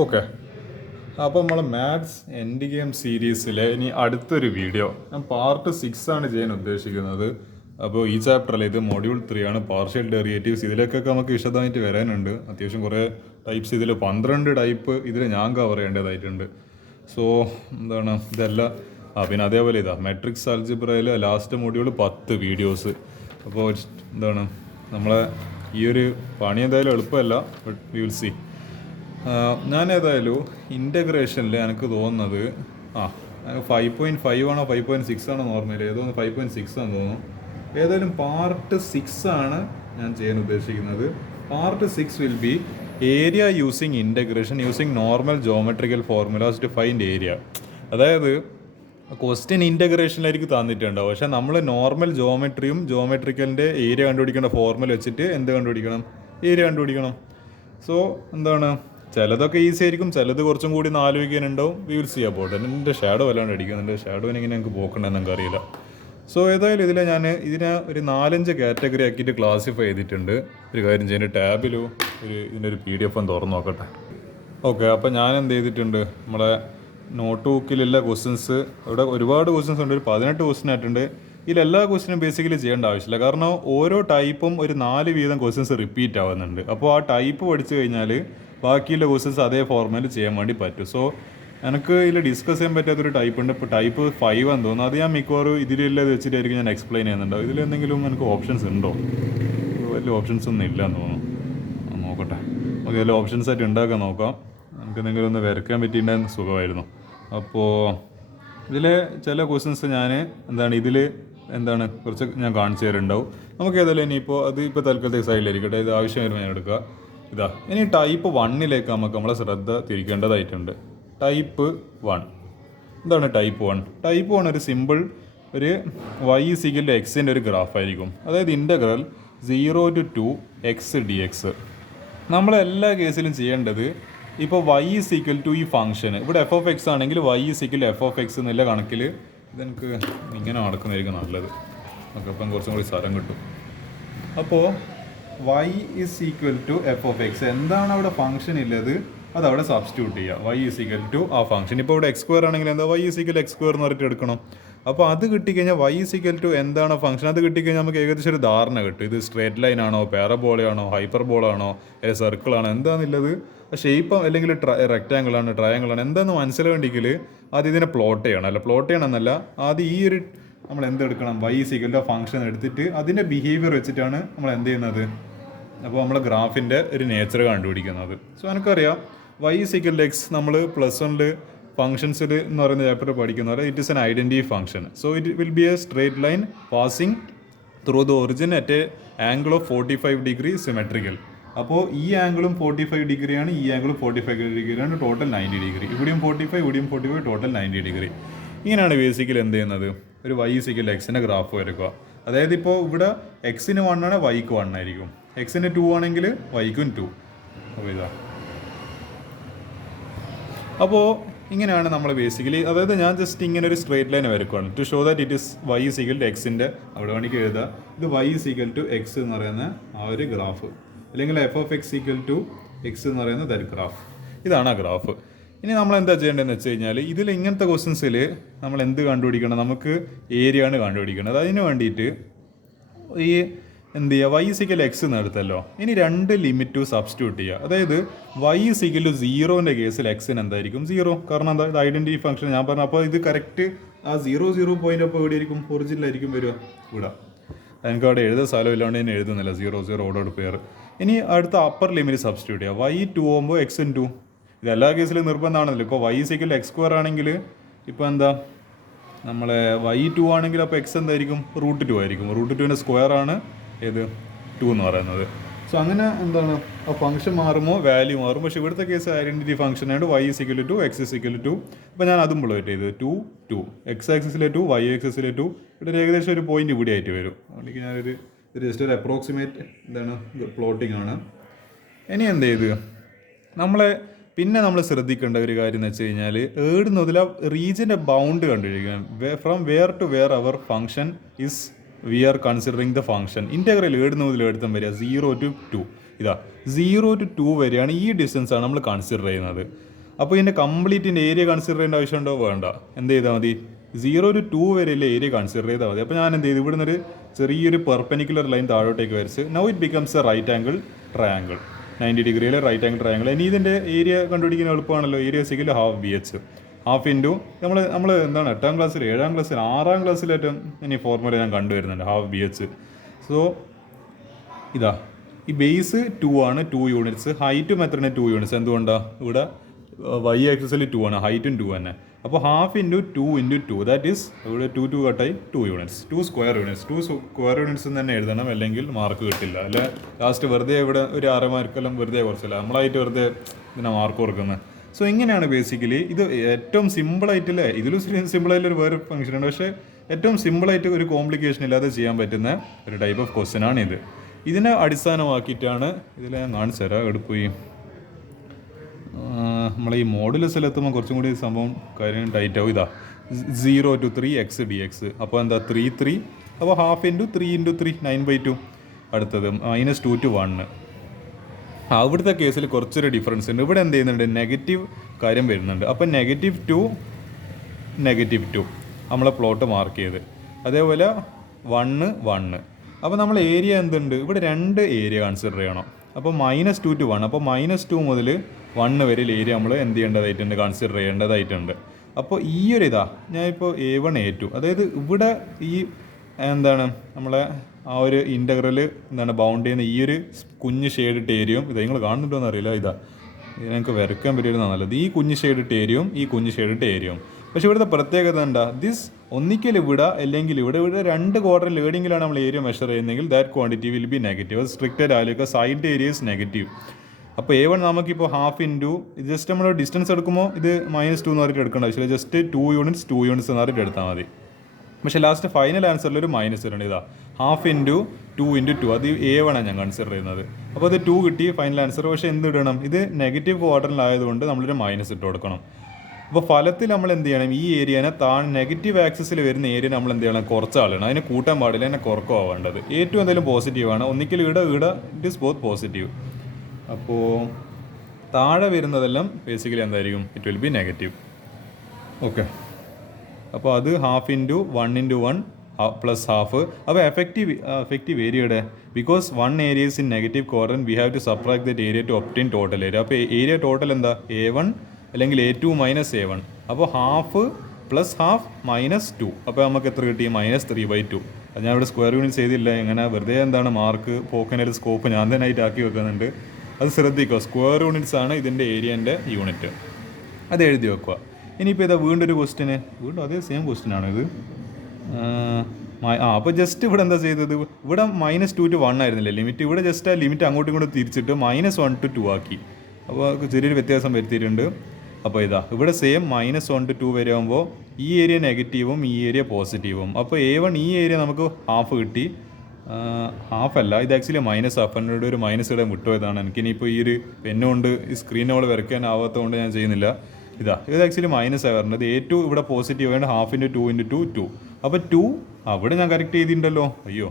Okay, അപ്പോൾ നമ്മൾ maths end game സീരീസിലെ ഇനി അടുത്തൊരു വീഡിയോ ഞാൻ പാർട്ട് 6 ആണ് ചെയ്യാൻ ഉദ്ദേശിക്കുന്നത്. അപ്പോൾ ഈ ചാപ്റ്ററിൽ ഇത് മൊഡ്യൂൾ 3 ആണ്, പാർഷ്യൽ ഡെറിവേറ്റീവ്സ്. ഇതിലേക്കൊക്കെ നമുക്ക് വിശദമായിട്ട് വരാനുണ്ട്. അത്യാവശ്യം കുറേ ടൈപ്സ്, ഇതിൽ 12 ടൈപ്പ് ഇതിൽ ഞാൻ കവർ ചെയ്യേണ്ടതായിട്ടുണ്ട്. സോ എന്താണ് ഇതെല്ലാം പിന്നെ അതേപോലെ ഇതാ മെട്രിക്സ് ആൽജിബ്രയിൽ ലാസ്റ്റ് മൊഡ്യൂൾ 10 വീഡിയോസ്. അപ്പോൾ എന്താണ് നമ്മളെ ഈ ഒരു പണി എന്തായാലും എളുപ്പമല്ല, ബട്ട് വി വിൽ സി. ഞാൻ ഏതായാലും ഇൻ്റഗ്രേഷനിൽ എനിക്ക് തോന്നുന്നത് 5.5 ആണോ 5.6 ആണോ ഓർമ്മയില്ല, ഏതോ 5.6 ആണെന്ന് തോന്നുന്നു. ഏതായാലും പാർട്ട് 6 ആണ് ഞാൻ ചെയ്യാൻ ഉദ്ദേശിക്കുന്നത്. Part 6 will be area using integration using normal geometrical formulas to find area. അതായത് ക്വസ്റ്റ്യൻ ഇൻ്റഗ്രേഷനിലായിരിക്കും തന്നിട്ടുണ്ടാവും, പക്ഷേ നമ്മൾ നോർമൽ ജോമെട്രിയും ജോമെട്രിക്കലിൻ്റെ ഏരിയ കണ്ടുപിടിക്കേണ്ട ഫോർമുല വെച്ചിട്ട് എന്ത് കണ്ടുപിടിക്കണം? ഏരിയ കണ്ടുപിടിക്കണം. സോ എന്താണ്, ചിലതൊക്കെ ഈസി ആയിരിക്കും, ചിലത് കുറച്ചും കൂടി ആലോചിക്കാനുണ്ടാവും. We will see about. എൻ്റെ ഷാഡോ വല്ലാണ്ട് അടിക്കുന്നുണ്ട്, ഷാഡോനെ ഇങ്ങനെ എനിക്ക് പോക്കണ്ടെന്ന് എനിക്ക് അറിയില്ല. സോ ഏതായാലും ഇതിനെ ഒരു 4-5 കാറ്റഗറി ആക്കിയിട്ട് ക്ലാസിഫൈ ചെയ്തിട്ടുണ്ട്. ഒരു കാര്യം ചെയ്യുന്നത്, ടാബിലോ ഇതിൻ്റെ ഒരു PDF ഒന്ന് തുറന്ന് നോക്കട്ടെ. ഓക്കെ, അപ്പോൾ ഞാൻ എന്ത് ചെയ്തിട്ടുണ്ട്, നമ്മുടെ നോട്ട് ബുക്കിലുള്ള ക്വസ്റ്റ്യൻസ്, ഇവിടെ ഒരുപാട് ക്വസ്റ്റ്യൻസ് ഉണ്ട്, ഒരു 18 ക്വസ്റ്റ്യൻ ആയിട്ടുണ്ട്. ഇതിലെല്ലാ ക്വസ്റ്റ്യനും ബേസിക്കലി ചെയ്യേണ്ട ആവശ്യമില്ല, കാരണം ഓരോ ടൈപ്പും ഒരു 4 വീതം ക്വസ്റ്റ്യൻസ് റിപ്പീറ്റ് ആവുന്നുണ്ട്. അപ്പോൾ ആ ടൈപ്പ് പഠിച്ചു കഴിഞ്ഞാൽ ബാക്കിയുള്ള ക്വസ്റ്റ്യൻസ് അതേ ഫോർമാറ്റിൽ ചെയ്യാൻ വേണ്ടി പറ്റും. സോ എനിക്ക് ഇതിൽ ഡിസ്കസ് ചെയ്യാൻ പറ്റാത്തൊരു ടൈപ്പ് ഉണ്ട്, ഇപ്പോൾ ടൈപ്പ് 5 എന്ന് തോന്നുന്നു. അത് ഞാൻ മിക്കവാറും ഇതിലുള്ളത് വെച്ചിട്ടായിരിക്കും ഞാൻ എക്സ്പ്ലെയിൻ ചെയ്യുന്നുണ്ടോ. ഇതിലെന്തെങ്കിലും എനിക്ക് ഓപ്ഷൻസ് ഉണ്ടോ? വലിയ ഓപ്ഷൻസ് ഒന്നും ഇല്ല എന്ന് തോന്നുന്നു. നോക്കട്ടെ, നമുക്ക് ഇതിൽ ഓപ്ഷൻസ് ആയിട്ട് ഉണ്ടാക്കാൻ നോക്കാം. നമുക്ക് എന്തെങ്കിലും ഒന്ന് വരയ്ക്കാൻ പറ്റിയിട്ടുണ്ടെങ്കിൽ സുഖമായിരുന്നു. അപ്പോൾ ഇതിൽ ചില ക്വസ്റ്റ്യൻസ് ഞാൻ കുറച്ച് ഞാൻ കാണിച്ചു തരുന്നുണ്ടാവും. നമുക്ക് ഏതായാലും ഇനിയിപ്പോൾ ഇപ്പോൾ തൽക്കാലത്തേക്ക് സൈഡിലായിരിക്കട്ടെ, ഇത് ആവശ്യം വരുമ്പോൾ ഞാൻ എടുക്കുക. ഇനി ടൈപ്പ് 1 നമുക്ക് നമ്മളെ ശ്രദ്ധ തിരിക്കേണ്ടതായിട്ടുണ്ട്. ടൈപ്പ് 1 എന്താണ്? ടൈപ്പ് 1 ഒരു സിമ്പിൾ ഒരു y=x ഒരു ഗ്രാഫായിരിക്കും. അതായത് ഇൻ്റഗ്രൽ 0 to 2 x dx. നമ്മളെല്ലാ കേസിലും ചെയ്യേണ്ടത്, ഇപ്പോൾ y= ഈ ഫംഗ്ഷൻ ഇവിടെ f(x) ആണെങ്കിൽ y=f(x) എന്നുള്ള കണക്കിൽ ഇതെനിക്ക് ഇങ്ങനെ നടക്കുന്നതായിരിക്കും നല്ലത്. നമുക്ക് അപ്പം കുറച്ചും കൂടി സ്ഥലം കിട്ടും. അപ്പോൾ y=f(x) എന്താണ് അവിടെ ഫംഗ്ഷൻ ഉള്ളത് അതവിടെ സബ്സ്റ്റിറ്റ്യൂട്ട് ചെയ്യുക. y= ആ ഫംഗ്ഷൻ. ഇപ്പോൾ ഇവിടെ x² ആണെങ്കിൽ എന്താ, y=x² എന്ന് പറഞ്ഞിട്ട് എടുക്കണം. അപ്പോൾ അത് കിട്ടിക്കഴിഞ്ഞാൽ y= എന്താണ് ഫംഗ്ഷൻ, അത് കിട്ടിക്കഴിഞ്ഞാൽ നമുക്ക് ഏകദേശം ഒരു ധാരണ കിട്ടും. ഇത് സ്ട്രേറ്റ് ലൈൻ ആണോ, പാരബോളയാണോ, ഹൈപ്പർബോളാണോ, സർക്കിളാണോ, എന്താണെന്നുള്ളത്. ഷേപ്പ് അല്ലെങ്കിൽ റെക്റ്റാങ്കിൾ ആണ്, ട്രയാങ്കിൾ ആണ്, എന്താണെന്ന് മനസ്സിലാവേണ്ടെങ്കിൽ ആദ്യം ഇതിനെ പ്ലോട്ട് ചെയ്യണം. അല്ല, പ്ലോട്ട് ചെയ്യണം എന്നല്ല, ആദ്യം ഈ ഒരു നമ്മൾ എന്തെടുക്കണം, y= ഫംഗ്ഷൻ എടുത്തിട്ട് അതിൻ്റെ ബിഹേവിയർ വെച്ചിട്ടാണ് നമ്മൾ എന്ത് ചെയ്യുന്നത്, അപ്പോൾ നമ്മൾ ഗ്രാഫിൻ്റെ ഒരു നേച്ചർ കണ്ടുപിടിക്കുന്നത്. സോ എനിക്കറിയാം y=x നമ്മൾ +1 ഫംഗ്ഷൻസിൽ എന്ന് പറയുന്ന ചാപ്റ്റർ പഠിക്കുന്ന പോലെ it is N identity function. So it will B A straight line passing through the origin at A angle of 45 degree symmetrical. അപ്പോൾ ഈ ആംഗിളും 45 ഡിഗ്രിയാണ്, ഈ ആംഗിളും 45 ഡിഗ്രിയാണ്, ടോട്ടൽ 90 ഡിഗ്രി. ഇവിടെയും 45, ഇവിടെയും 45, ടോട്ടൽ 90 ഡിഗ്രി. ഇങ്ങനെയാണ് ബേസിക്കലി എന്ത് ചെയ്യുന്നത്, ഒരു y=x ഗ്രാഫ് വരയ്ക്കുക. അതായത് ഇപ്പോൾ ഇവിടെ x-ന് 1 ആണ്, y-ക്ക് 1 ആയിരിക്കും. x-ന് 2 ആണെങ്കിൽ y-ക്കും 2. അപ്പോൾ ഇങ്ങനെയാണ് നമ്മൾ ബേസിക്കലി, അതായത് ഞാൻ ജസ്റ്റ് ഇങ്ങനെ ഒരു സ്ട്രേറ്റ് ലൈൻ വരയ്ക്കുകയാണ് to show that it is y=x-ൻ്റെ അവിടെ വേണമെങ്കിൽ എഴുതുക. ഇത് y=x എന്ന് പറയുന്ന ആ ഒരു ഗ്രാഫ്, അല്ലെങ്കിൽ f(x) എന്ന് പറയുന്ന ദാറ്റ് ഗ്രാഫ്. ഇതാണ് ആ ഗ്രാഫ്. ഇനി നമ്മൾ എന്താ ചെയ്യേണ്ടതെന്ന് വെച്ച് കഴിഞ്ഞാൽ, ഇതിൽ ഇങ്ങനത്തെ ക്വസ്റ്റ്യൻസിൽ നമ്മൾ എന്ത് കണ്ടുപിടിക്കണം, നമുക്ക് ഏരിയ ആണ് കണ്ടുപിടിക്കേണ്ടത്. അതിന് വേണ്ടിയിട്ട് ഈ എന്ത് ചെയ്യുക, y=x എന്ന് എടുത്തല്ലോ. ഇനി 2 ലിമിറ്റ് സബ്സ്റ്റിറ്റ്യൂട്ട് ചെയ്യുക. അതായത് y=0ൻ്റെ കേസിൽ x-ന് എന്തായിരിക്കും, 0. കാരണം എന്താ, ഇത് ഐഡൻറ്റിറ്റി ഫംഗ്ഷൻ ഞാൻ പറഞ്ഞു. അപ്പോൾ ഇത് കറക്റ്റ് ആ 0 പോയിൻ്റ് അപ്പോൾ എവിടെ ആയിരിക്കും, ഒറിജിനിലായിരിക്കും വരിക. ഇവിടെ എനിക്ക് അവിടെ എഴുതുന്ന സ്ഥലമില്ലാണ്ട് ഞാൻ എഴുതുന്നില്ല, 0 ഓടോട് പേർ. ഇനി അടുത്ത അപ്പർ ലിമിറ്റ് സബ്സ്റ്റിറ്റ്യൂട്ട് ചെയ്യുക. y2 ആകുമ്പോൾ x-ന് 2. ഇത് എല്ലാ കേസിലും നിർബന്ധമാണല്ലോ. ഇപ്പോൾ y=x² ആണെങ്കിൽ ഇപ്പോൾ എന്താ, നമ്മളെ y2 ആണെങ്കിൽ അപ്പോൾ x എന്തായിരിക്കും, √2 ആയിരിക്കും. √2ൻ്റെ സ്ക്വയർ ആണ് ഏത്, 2 എന്ന് പറയുന്നത്. സോ അങ്ങനെ എന്താണ്, ആ ഫംഗ്ഷൻ മാറുമ്പോൾ വാല്യൂ മാറും. പക്ഷേ ഇവിടുത്തെ കേസ് ഐഡൻറ്റിറ്റി ഫംഗ്ഷൻ ആയിട്ട് y=2, x=2. അപ്പോൾ ഞാൻ അതും പ്ലോട്ട് ചെയ്ത് 2 x ആക്സിസിലെ 2, y ആക്സിസിലെ 2. ഇവിടെ ഏകദേശം ഒരു പോയിന്റ് ഇവിടെ ആയിട്ട് വരും. അതുകൊണ്ട് ഞാനൊരു ജസ്റ്റ് ഒരു അപ്രോക്സിമേറ്റ് പ്ലോട്ടിംഗ് ആണ്. ഇനി എന്ത് ചെയ്ത് പിന്നെ നമ്മൾ ശ്രദ്ധിക്കേണ്ട ഒരു കാര്യം എന്ന് വെച്ച് കഴിഞ്ഞാൽ, ഏടുന്നതിൽ റീജിയൻ്റെ ബൗണ്ട് കണ്ടുപിടിക്കണം. From where to where our function is we are considering the function. Integral ഏടുന്നതിൽ എടുത്തും വരിക 0 to 2. ഇതാ 0 to 2 വരെയാണ് ഈ ഡിസ്റ്റൻസാണ് നമ്മൾ കൺസിഡർ ചെയ്യുന്നത്. അപ്പോൾ ഇതിൻ്റെ കംപ്ലീറ്റിൻ്റെ ഏരിയ കൺസിഡർ ചെയ്യേണ്ട ആവശ്യമുണ്ടോ? വേണ്ട. എന്ത് ചെയ്താൽ മതി? 0 to 2 വരെയുള്ള ഏരിയ കൺസിഡർ ചെയ്താൽ മതി. അപ്പോൾ ഞാൻ എന്ത് ചെയ്തു? ഇവിടെ നിന്നൊരു ചെറിയൊരു പെർപെനിക്കുലർ ലൈൻ താഴോട്ടേക്ക് വരച്ച് now it becomes a right angle triangle, 90 ഡിഗ്രിയിലെ റൈറ്റ് ആംഗിൾ ട്രയാങ്കിൾ. ഇനി ഇതിൻ്റെ ഏരിയ കണ്ടുപിടിക്കുന്ന എളുപ്പമാണല്ലോ. Area equal half b h, half into നമ്മൾ എന്താണ് 8ാം ക്ലാസ്സിൽ 7ാം ക്ലാസ്സിൽ 6ാം ക്ലാസ്സിലേറ്റവും ഇനി ഫോർമുല ഞാൻ കണ്ടുവരുന്നുണ്ട്, ഹാഫ് ബി എച്ച്. സോ ഇതാ ഈ ബേസ് 2 ആണ്, 2 യൂണിറ്റ്സ്. ഹൈറ്റും എത്രയാണ്? 2 യൂണിറ്റ്സ്. എന്തുകൊണ്ടാണ്? ഇവിടെ വൈ ആക്സിസിൽ 2 ആണ്, ഹൈറ്റും 2 തന്നെ. അപ്പോൾ half into 2 into 2 that is ഇവിടെ 2 കട്ടായി 2 units, 2 square units. 2 square units തന്നെ എഴുതണം, അല്ലെങ്കിൽ മാർക്ക് കിട്ടില്ല. അല്ലെ ലാസ്റ്റ് വെറുതെ ഇവിടെ ഒരു 6 മാർക്കെല്ലാം വെറുതെ കുറച്ചില്ല, നമ്മളായിട്ട് വെറുതെ ഇതിനെ മാർക്ക് കൊടുക്കുന്നത്. സോ ഇങ്ങനെയാണ് ബേസിക്കലി ഇത് ഏറ്റവും സിമ്പിളായിട്ടില്ലേ. ഇതിലും സിമ്പിളായിട്ടുള്ള വേറെ ഫംഗ്ഷൻ ഉണ്ട്, പക്ഷേ ഏറ്റവും സിമ്പിളായിട്ട് ഒരു കോംപ്ലിക്കേഷൻ ഇല്ലാതെ ചെയ്യാൻ പറ്റുന്ന ഒരു ടൈപ്പ് ഓഫ് ക്വസ്റ്റ്യൻ ആണ് ഇത്. ഇതിനെ അടിസ്ഥാനമാക്കിയിട്ടാണ് ഇതിൽ ഞാൻ കാണിച്ചു തരാം. എടുക്കുകയും നമ്മളെ ഈ മോഡുലസിലെത്തുമ്പോൾ കുറച്ചും കൂടി സംഭവം കാര്യം ടൈറ്റ് ആവും. ഇതാ 0 to 3 x dx. അപ്പോൾ എന്താ 3 അപ്പോൾ ഹാഫ് ഇൻറ്റു 3 ഇൻറ്റു 3 9/2. അടുത്തത് -2 to 1. അവിടുത്തെ കേസിൽ കുറച്ചൊരു ഡിഫറൻസ് ഉണ്ട്. ഇവിടെ എന്ത് ചെയ്യുന്നുണ്ട്? നെഗറ്റീവ് കാര്യം വരുന്നുണ്ട്. അപ്പോൾ -2 നമ്മളെ പ്ലോട്ട് മാർക്ക് ചെയ്ത്, അതേപോലെ 1 1. അപ്പോൾ നമ്മൾ ഏരിയ എന്തുണ്ട്? ഇവിടെ 2 ഏരിയ കൺസിഡർ ചെയ്യണം. അപ്പോൾ -2 to 1. അപ്പോൾ -2 മുതൽ 1 വരെ ഏരിയ നമ്മൾ എന്ത് ചെയ്യേണ്ടതായിട്ടുണ്ട്? കൺസിഡർ ചെയ്യേണ്ടതായിട്ടുണ്ട്. അപ്പോൾ ഈ ഒരു ഇതാ ഞാനിപ്പോൾ A1 A2, അതായത് ഇവിടെ ഈ എന്താണ് നമ്മളെ ആ ഒരു ഇൻ്റഗ്രൽ എന്താണ് ബൗണ്ട് ചെയ്യുന്ന ഈ ഒരു കുഞ്ഞ് ഷെയ്ഡിട്ട് ഏരിയയും, ഇതാ നിങ്ങൾ കാണുന്നുണ്ടോ എന്ന് അറിയില്ല, ഇതാ ഞങ്ങൾക്ക് വരയ്ക്കാൻ പറ്റിയിരുന്ന നല്ലത്. ഈ കുഞ്ഞ് ഷെയ്ഡിട്ട് ഏരിയയും ഈ കുഞ്ഞ് ഷെയ്ഡിട്ട് ഏരിയയും. പക്ഷേ ഇവിടുത്തെ പ്രത്യേകത എന്താ? ദിസ് ഒന്നിക്കൽ ഇവിടെ അല്ലെങ്കിൽ ഇവിടെ 2 ക്വാർട്ടർ ലേഡിങ്ങിലാണ് നമ്മൾ ഏരിയ മെഷർ ചെയ്യുന്നതെങ്കിൽ that quantity will be negative. അത് സ്ട്രിക്റ്റഡ് ആലോചിക്കുക, സൈഡ് ഏരിയ ഇസ് നെഗറ്റീവ്. അപ്പോൾ A1 നമുക്കിപ്പോൾ ഹാഫ് ഇൻറ്റു ഇത് ജസ്റ്റ് നമ്മൾ ഡിസ്റ്റൻസ് എടുക്കുമ്പോൾ ഇത് -2 എന്ന് പറഞ്ഞിട്ട് എടുക്കേണ്ട ആവശ്യമില്ല, ജസ്റ്റ് 2 യൂണിറ്റ്സ് എന്ന് പറഞ്ഞിട്ട് എടുത്താൽ മതി. പക്ഷേ ലാസ്റ്റ് ഫൈനൽ ആൻസറിൽ ഒരു മൈനസ് വരണം. ഇതാ ഹാഫ് ഇൻറ്റു 2 ഇൻറ്റു 2, അത് A1 ആണ് ഞാൻ കൺസിഡർ ചെയ്യുന്നത്. അപ്പോൾ അത് 2 കിട്ടി ഫൈനൽ ആൻസർ. പക്ഷേ എന്ത് ഇടണം? ഇത് നെഗറ്റീവ് ക്വാർട്ടറിലായതുകൊണ്ട് നമ്മളൊരു മൈനസ് ഇട്ട് കൊടുക്കണം. അപ്പോൾ ഫലത്തിൽ നമ്മൾ എന്ത് ചെയ്യണം? ഈ ഏരിയനെ നെഗറ്റീവ് ആക്സിസിൽ വരുന്ന ഏരിയ നമ്മൾ എന്ത് ചെയ്യണം? കുറച്ചാളാണ്, അതിനെ കൂട്ടാൻ പാടില്ല, അതിനെ കുറക്കുക വേണ്ടത്. ഏറ്റവും എന്തെങ്കിലും പോസിറ്റീവാണ്, ഒന്നിക്കൽ ഇട ഇറ്റ് ഈസ് ബോത്ത് പോസിറ്റീവ്. അപ്പോൾ താഴെ വരുന്നതെല്ലാം ബേസിക്കലി എന്തായിരിക്കും? It will be negative. Okay, അപ്പോൾ അത് half into 1 into 1 plus half. അപ്പോൾ എഫക്റ്റീവ് ഏരിയയുടെ because 1 area is in negative quadrant we have to subtract that area to obtain total area. അപ്പോൾ area total എന്താ? A1 അല്ലെങ്കിൽ A2 minus A1. അപ്പോൾ half plus half -2. അപ്പോൾ നമുക്ക് എത്ര കിട്ടി? -3/2. അത് ഞാൻ ഇവിടെ സ്ക്വയർ യൂണിറ്റ്സ് ചെയ്തില്ല, എങ്ങനെ വെറുതെ എന്താണ് മാർക്ക് പോക്കാനൊരു സ്കോപ്പ് ഞാൻ തന്നെ ആയിട്ട് ആക്കി വെക്കുന്നുണ്ട്. അത് ശ്രദ്ധിക്കുക, സ്ക്വയർ യൂണിറ്റ്സ് ആണ് ഇതിൻ്റെ ഏരിയൻ്റെ യൂണിറ്റ്, അത് എഴുതി വെക്കുക. ഇനിയിപ്പോൾ ഇതാ വീണ്ടും ഒരു ക്വസ്റ്റിന്, വീണ്ടും അതേ സെയിം ക്വസ്റ്റ്യനാണ് ഇത്. അപ്പോൾ ജസ്റ്റ് ഇവിടെ എന്താ ചെയ്തത്? ഇവിടെ -2 to 1 ആയിരുന്നില്ലേ ലിമിറ്റ്, ഇവിടെ ജസ്റ്റ് ആ ലിമിറ്റ് അങ്ങോട്ടും ഇങ്ങോട്ടും തിരിച്ചിട്ട് -1 to 2 ആക്കി. അപ്പോൾ ചെറിയൊരു വ്യത്യാസം വരുത്തിയിട്ടുണ്ട്. അപ്പോൾ ഇതാ ഇവിടെ സെയിം -1 to 2 വരെ ആകുമ്പോൾ ഈ ഏരിയ നെഗറ്റീവും ഈ ഏരിയ പോസിറ്റീവും. അപ്പോൾ A1 ഈ ഏരിയ നമുക്ക് ഹാഫ് കിട്ടി, ഹാഫല്ല ഇത് ആക്ച്വലി -1/2. എന്നോട് ഒരു മൈനസ് ഇടാൻ വിട്ടുപോയതാണ്. എനിക്കിനിപ്പോൾ ഈ ഒരു പെന്നുകൊണ്ട് ഈ സ്ക്രീനോട് വരയ്ക്കാനാവാത്തതുകൊണ്ട് ഞാൻ ചെയ്യുന്നില്ല. ഇത് ആക്ച്വലി മൈനസ് ആയി പറഞ്ഞത്. A2 ഇവിടെ പോസിറ്റീവ് ആയതുകൊണ്ട് ഹാഫ് ഇൻറ്റു 2 ഇൻറ്റു 2 അപ്പോൾ 2 അവിടെ ഞാൻ കറക്റ്റ് ചെയ്തിട്ടുണ്ടല്ലോ. അയ്യോ,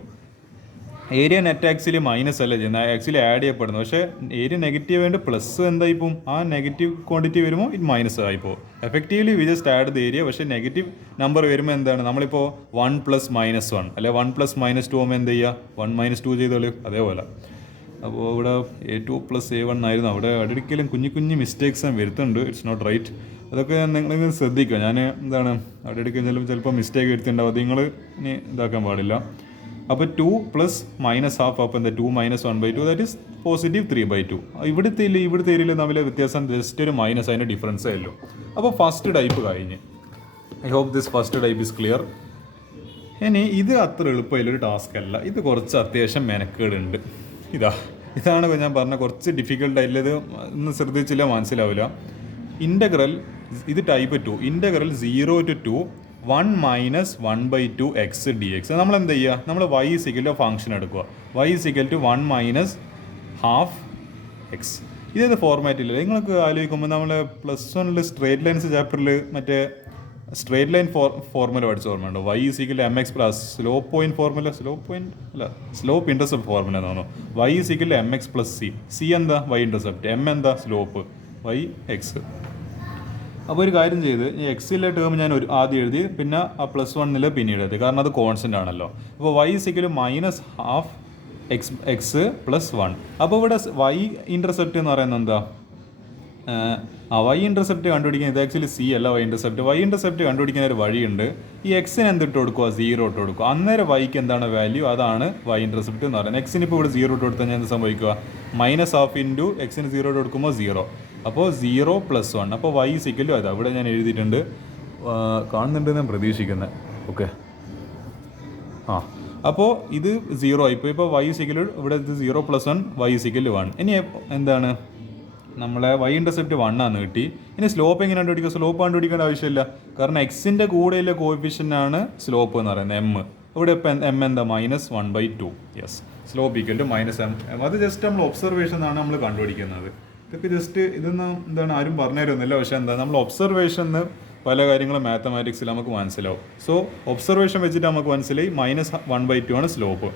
ഏരിയ നെറ്റ് ആക്ച്വലി മൈനസ് അല്ല ചെയ്യുന്നത്, ആക്ച്വലി ആഡ് ചെയ്യപ്പെടുന്നു. പക്ഷേ ഏരിയ നെഗറ്റീവ് ആയതുകൊണ്ട് പ്ലസ് എന്തായിപ്പോൾ ആ നെഗറ്റീവ് ക്വാണ്ടിറ്റി വരുമ്പോൾ ഇത് മൈനസ് ആയിപ്പോൾ. Effectively we just add the area. പക്ഷേ നെഗറ്റീവ് നമ്പർ വരുമ്പോൾ എന്താണ്? നമ്മളിപ്പോൾ 1 + -1 അല്ലെ 1 + -2 ആകുമ്പോൾ എന്ത് ചെയ്യുക? 1 - 2 ചെയ്തോളൂ. അതേപോലെ അപ്പോൾ ഇവിടെ A2 + A1 ആയിരുന്നു. അവിടെ ഒരിക്കലും കുഞ്ഞു മിസ്റ്റേക്സ് വരുത്തുന്നുണ്ട്. It's not right. അതൊക്കെ നിങ്ങൾ ശ്രദ്ധിക്കുക. ഞാൻ എന്താണ് അവിടെ എടുക്കുന്ന ചിലപ്പോൾ മിസ്റ്റേക്ക് വരുത്തിണ്ടാവും, അത് നിങ്ങൾ ഇനി ഇതാക്കാൻ പാടില്ല. അപ്പോൾ 2 + -1/2 അപ്പോൾ എന്താ 2 - 1/2 ദാറ്റ് ഈസ് +3/2. ഇവിടുത്തെ ഏരിയയിൽ തമ്മിലെ വ്യത്യാസം ജസ്റ്റ് ഒരു മൈനസ്, അതിൻ്റെ ഡിഫറൻസേ ഉള്ളൂ. അപ്പോൾ ഫസ്റ്റ് ടൈപ്പ് കഴിഞ്ഞ്. I hope this first type is clear. ഇനി ഇത് അത്ര എളുപ്പമുള്ളൊരു ടാസ്ക് അല്ല, ഇത് കുറച്ച് അത്യാവശ്യം മെനക്കേടുണ്ട്. ഇതാണ് ഞാൻ പറഞ്ഞ കുറച്ച് ഡിഫിക്കൽട്ടായില്ല. ഇത് ഒന്നും ശ്രദ്ധിച്ചില്ല മനസ്സിലാവില്ല. ഇൻ്റഗ്രൽ ഇത് type 2, integral 0 to 2 1 - 1/2 x dx. നമ്മൾ എന്ത് ചെയ്യുക? നമ്മൾ y = ഫംഗ്ഷൻ എടുക്കുക. y = 1 - ½ x. ഇതേത് ഫോർമാറ്റില്ല നിങ്ങൾക്ക് ആലോചിക്കുമ്പോൾ നമ്മൾ +1 സ്ട്രേറ്റ് ലൈൻസ് ചാപ്റ്ററിൽ മറ്റേ സ്ട്രേറ്റ് ലൈൻ ഫോർമുല പഠിച്ച ഓർമ്മയുണ്ടോ? Y is equal to m x plus slope point formula, slope intercept formula എന്ന് തോന്നുന്നു. Y is equal to m x plus c. C എന്താ? Y intercept. എം എന്താ? സ്ലോപ്പ്. Y x. അപ്പോൾ ഒരു കാര്യം ചെയ്ത് ഈ എക്സിലെ ടേം ഞാൻ ആദ്യം എഴുതി, പിന്നെ ആ +1 പിന്നീട് എഴുതി, കാരണം അത് കോൺസ്റ്റൻ്റ് ആണല്ലോ. അപ്പോൾ Y is equal to minus half X plus 1. അപ്പോൾ ഇവിടെ വൈ ഇൻ്റർസെപ്റ്റ് എന്ന് പറയുന്നത് എന്താ? വൈ ഇൻ്റർസെപ്റ്റ് കണ്ടുപിടിക്കാൻ ഇത് ആക്ച്വലി സി അല്ല വൈ ഇൻ്റർസെപ്റ്റ്. വൈ ഇൻ്റർസെപ്റ്റ് കണ്ടുപിടിക്കാൻ ഒരു വഴിയുണ്ട്. ഈ എക്സിന് എന്തിട്ട് കൊടുക്കുക? 0 ഇട്ട് കൊടുക്കുക. അന്നേരം വൈക്ക് എന്താണ് വാല്യൂ? അതാണ് വൈ ഇൻ്റർസെപ്റ്റ് എന്ന് പറയുന്നത്. എക്സിന് ഇപ്പോൾ ഇവിടെ 0 ഇട്ട് കൊടുത്താൽ ഞാൻ എന്ത് സംഭവിക്കുക? -1/2 ഇൻറ്റു എക്സിന് 0 ഇട്ട് കൊടുക്കുമ്പോൾ 0. അപ്പോൾ 0 + 1. അപ്പോൾ വൈ ഈസ് ഈക്വൽ ടു അതാ ഇവിടെ ഞാൻ എഴുതിയിട്ടുണ്ട്, കാണുന്നുണ്ട് ഞാൻ പ്രതീക്ഷിക്കുന്നത്. ഓക്കെ, അപ്പോൾ ഇത് 0 ആയിപ്പോൾ. ഇപ്പോൾ വൈ ഈസ് ഈക്വൽ ടു ഇവിടെ ഇത് 0 + 1, വൈ ഈസ് ഈക്വൽ ടു 1. ഇനി എന്താണ്? നമ്മളെ വൈ ഇൻ്റർസെപ്റ്റ് 1 ആണ് കിട്ടി. ഇനി സ്ലോപ്പ് എങ്ങനെ കണ്ടുപിടിക്കുക? സ്ലോപ്പ് കണ്ടുപിടിക്കേണ്ട ആവശ്യമില്ല, കാരണം എക്സിൻ്റെ കൂടെയുള്ള കോഎഫിഷ്യൻ്റ് ആണ് സ്ലോപ്പ് എന്ന് പറയുന്നത്, എം. ഇവിടെ ഇപ്പം എം എന്താ? -1/2. Yes, slope equal to -m. അത് ജസ്റ്റ് നമ്മൾ ഒബ്സർവേഷൻ ആണ് നമ്മൾ കണ്ടുപിടിക്കുന്നത്. ഇതൊക്കെ ജസ്റ്റ് ഇതൊന്നും എന്താണ് ആരും പറഞ്ഞു തരുന്നില്ല, പക്ഷേ എന്താ നമ്മൾ ഒബ്സർവേഷന് പല കാര്യങ്ങളും മാത്തമാറ്റിക്സിൽ നമുക്ക് മനസ്സിലാവും. സോ ഒബ്സർവേഷൻ വെച്ചിട്ട് നമുക്ക് മനസ്സിലായി -1/2 ആണ് സ്ലോപ്പ്.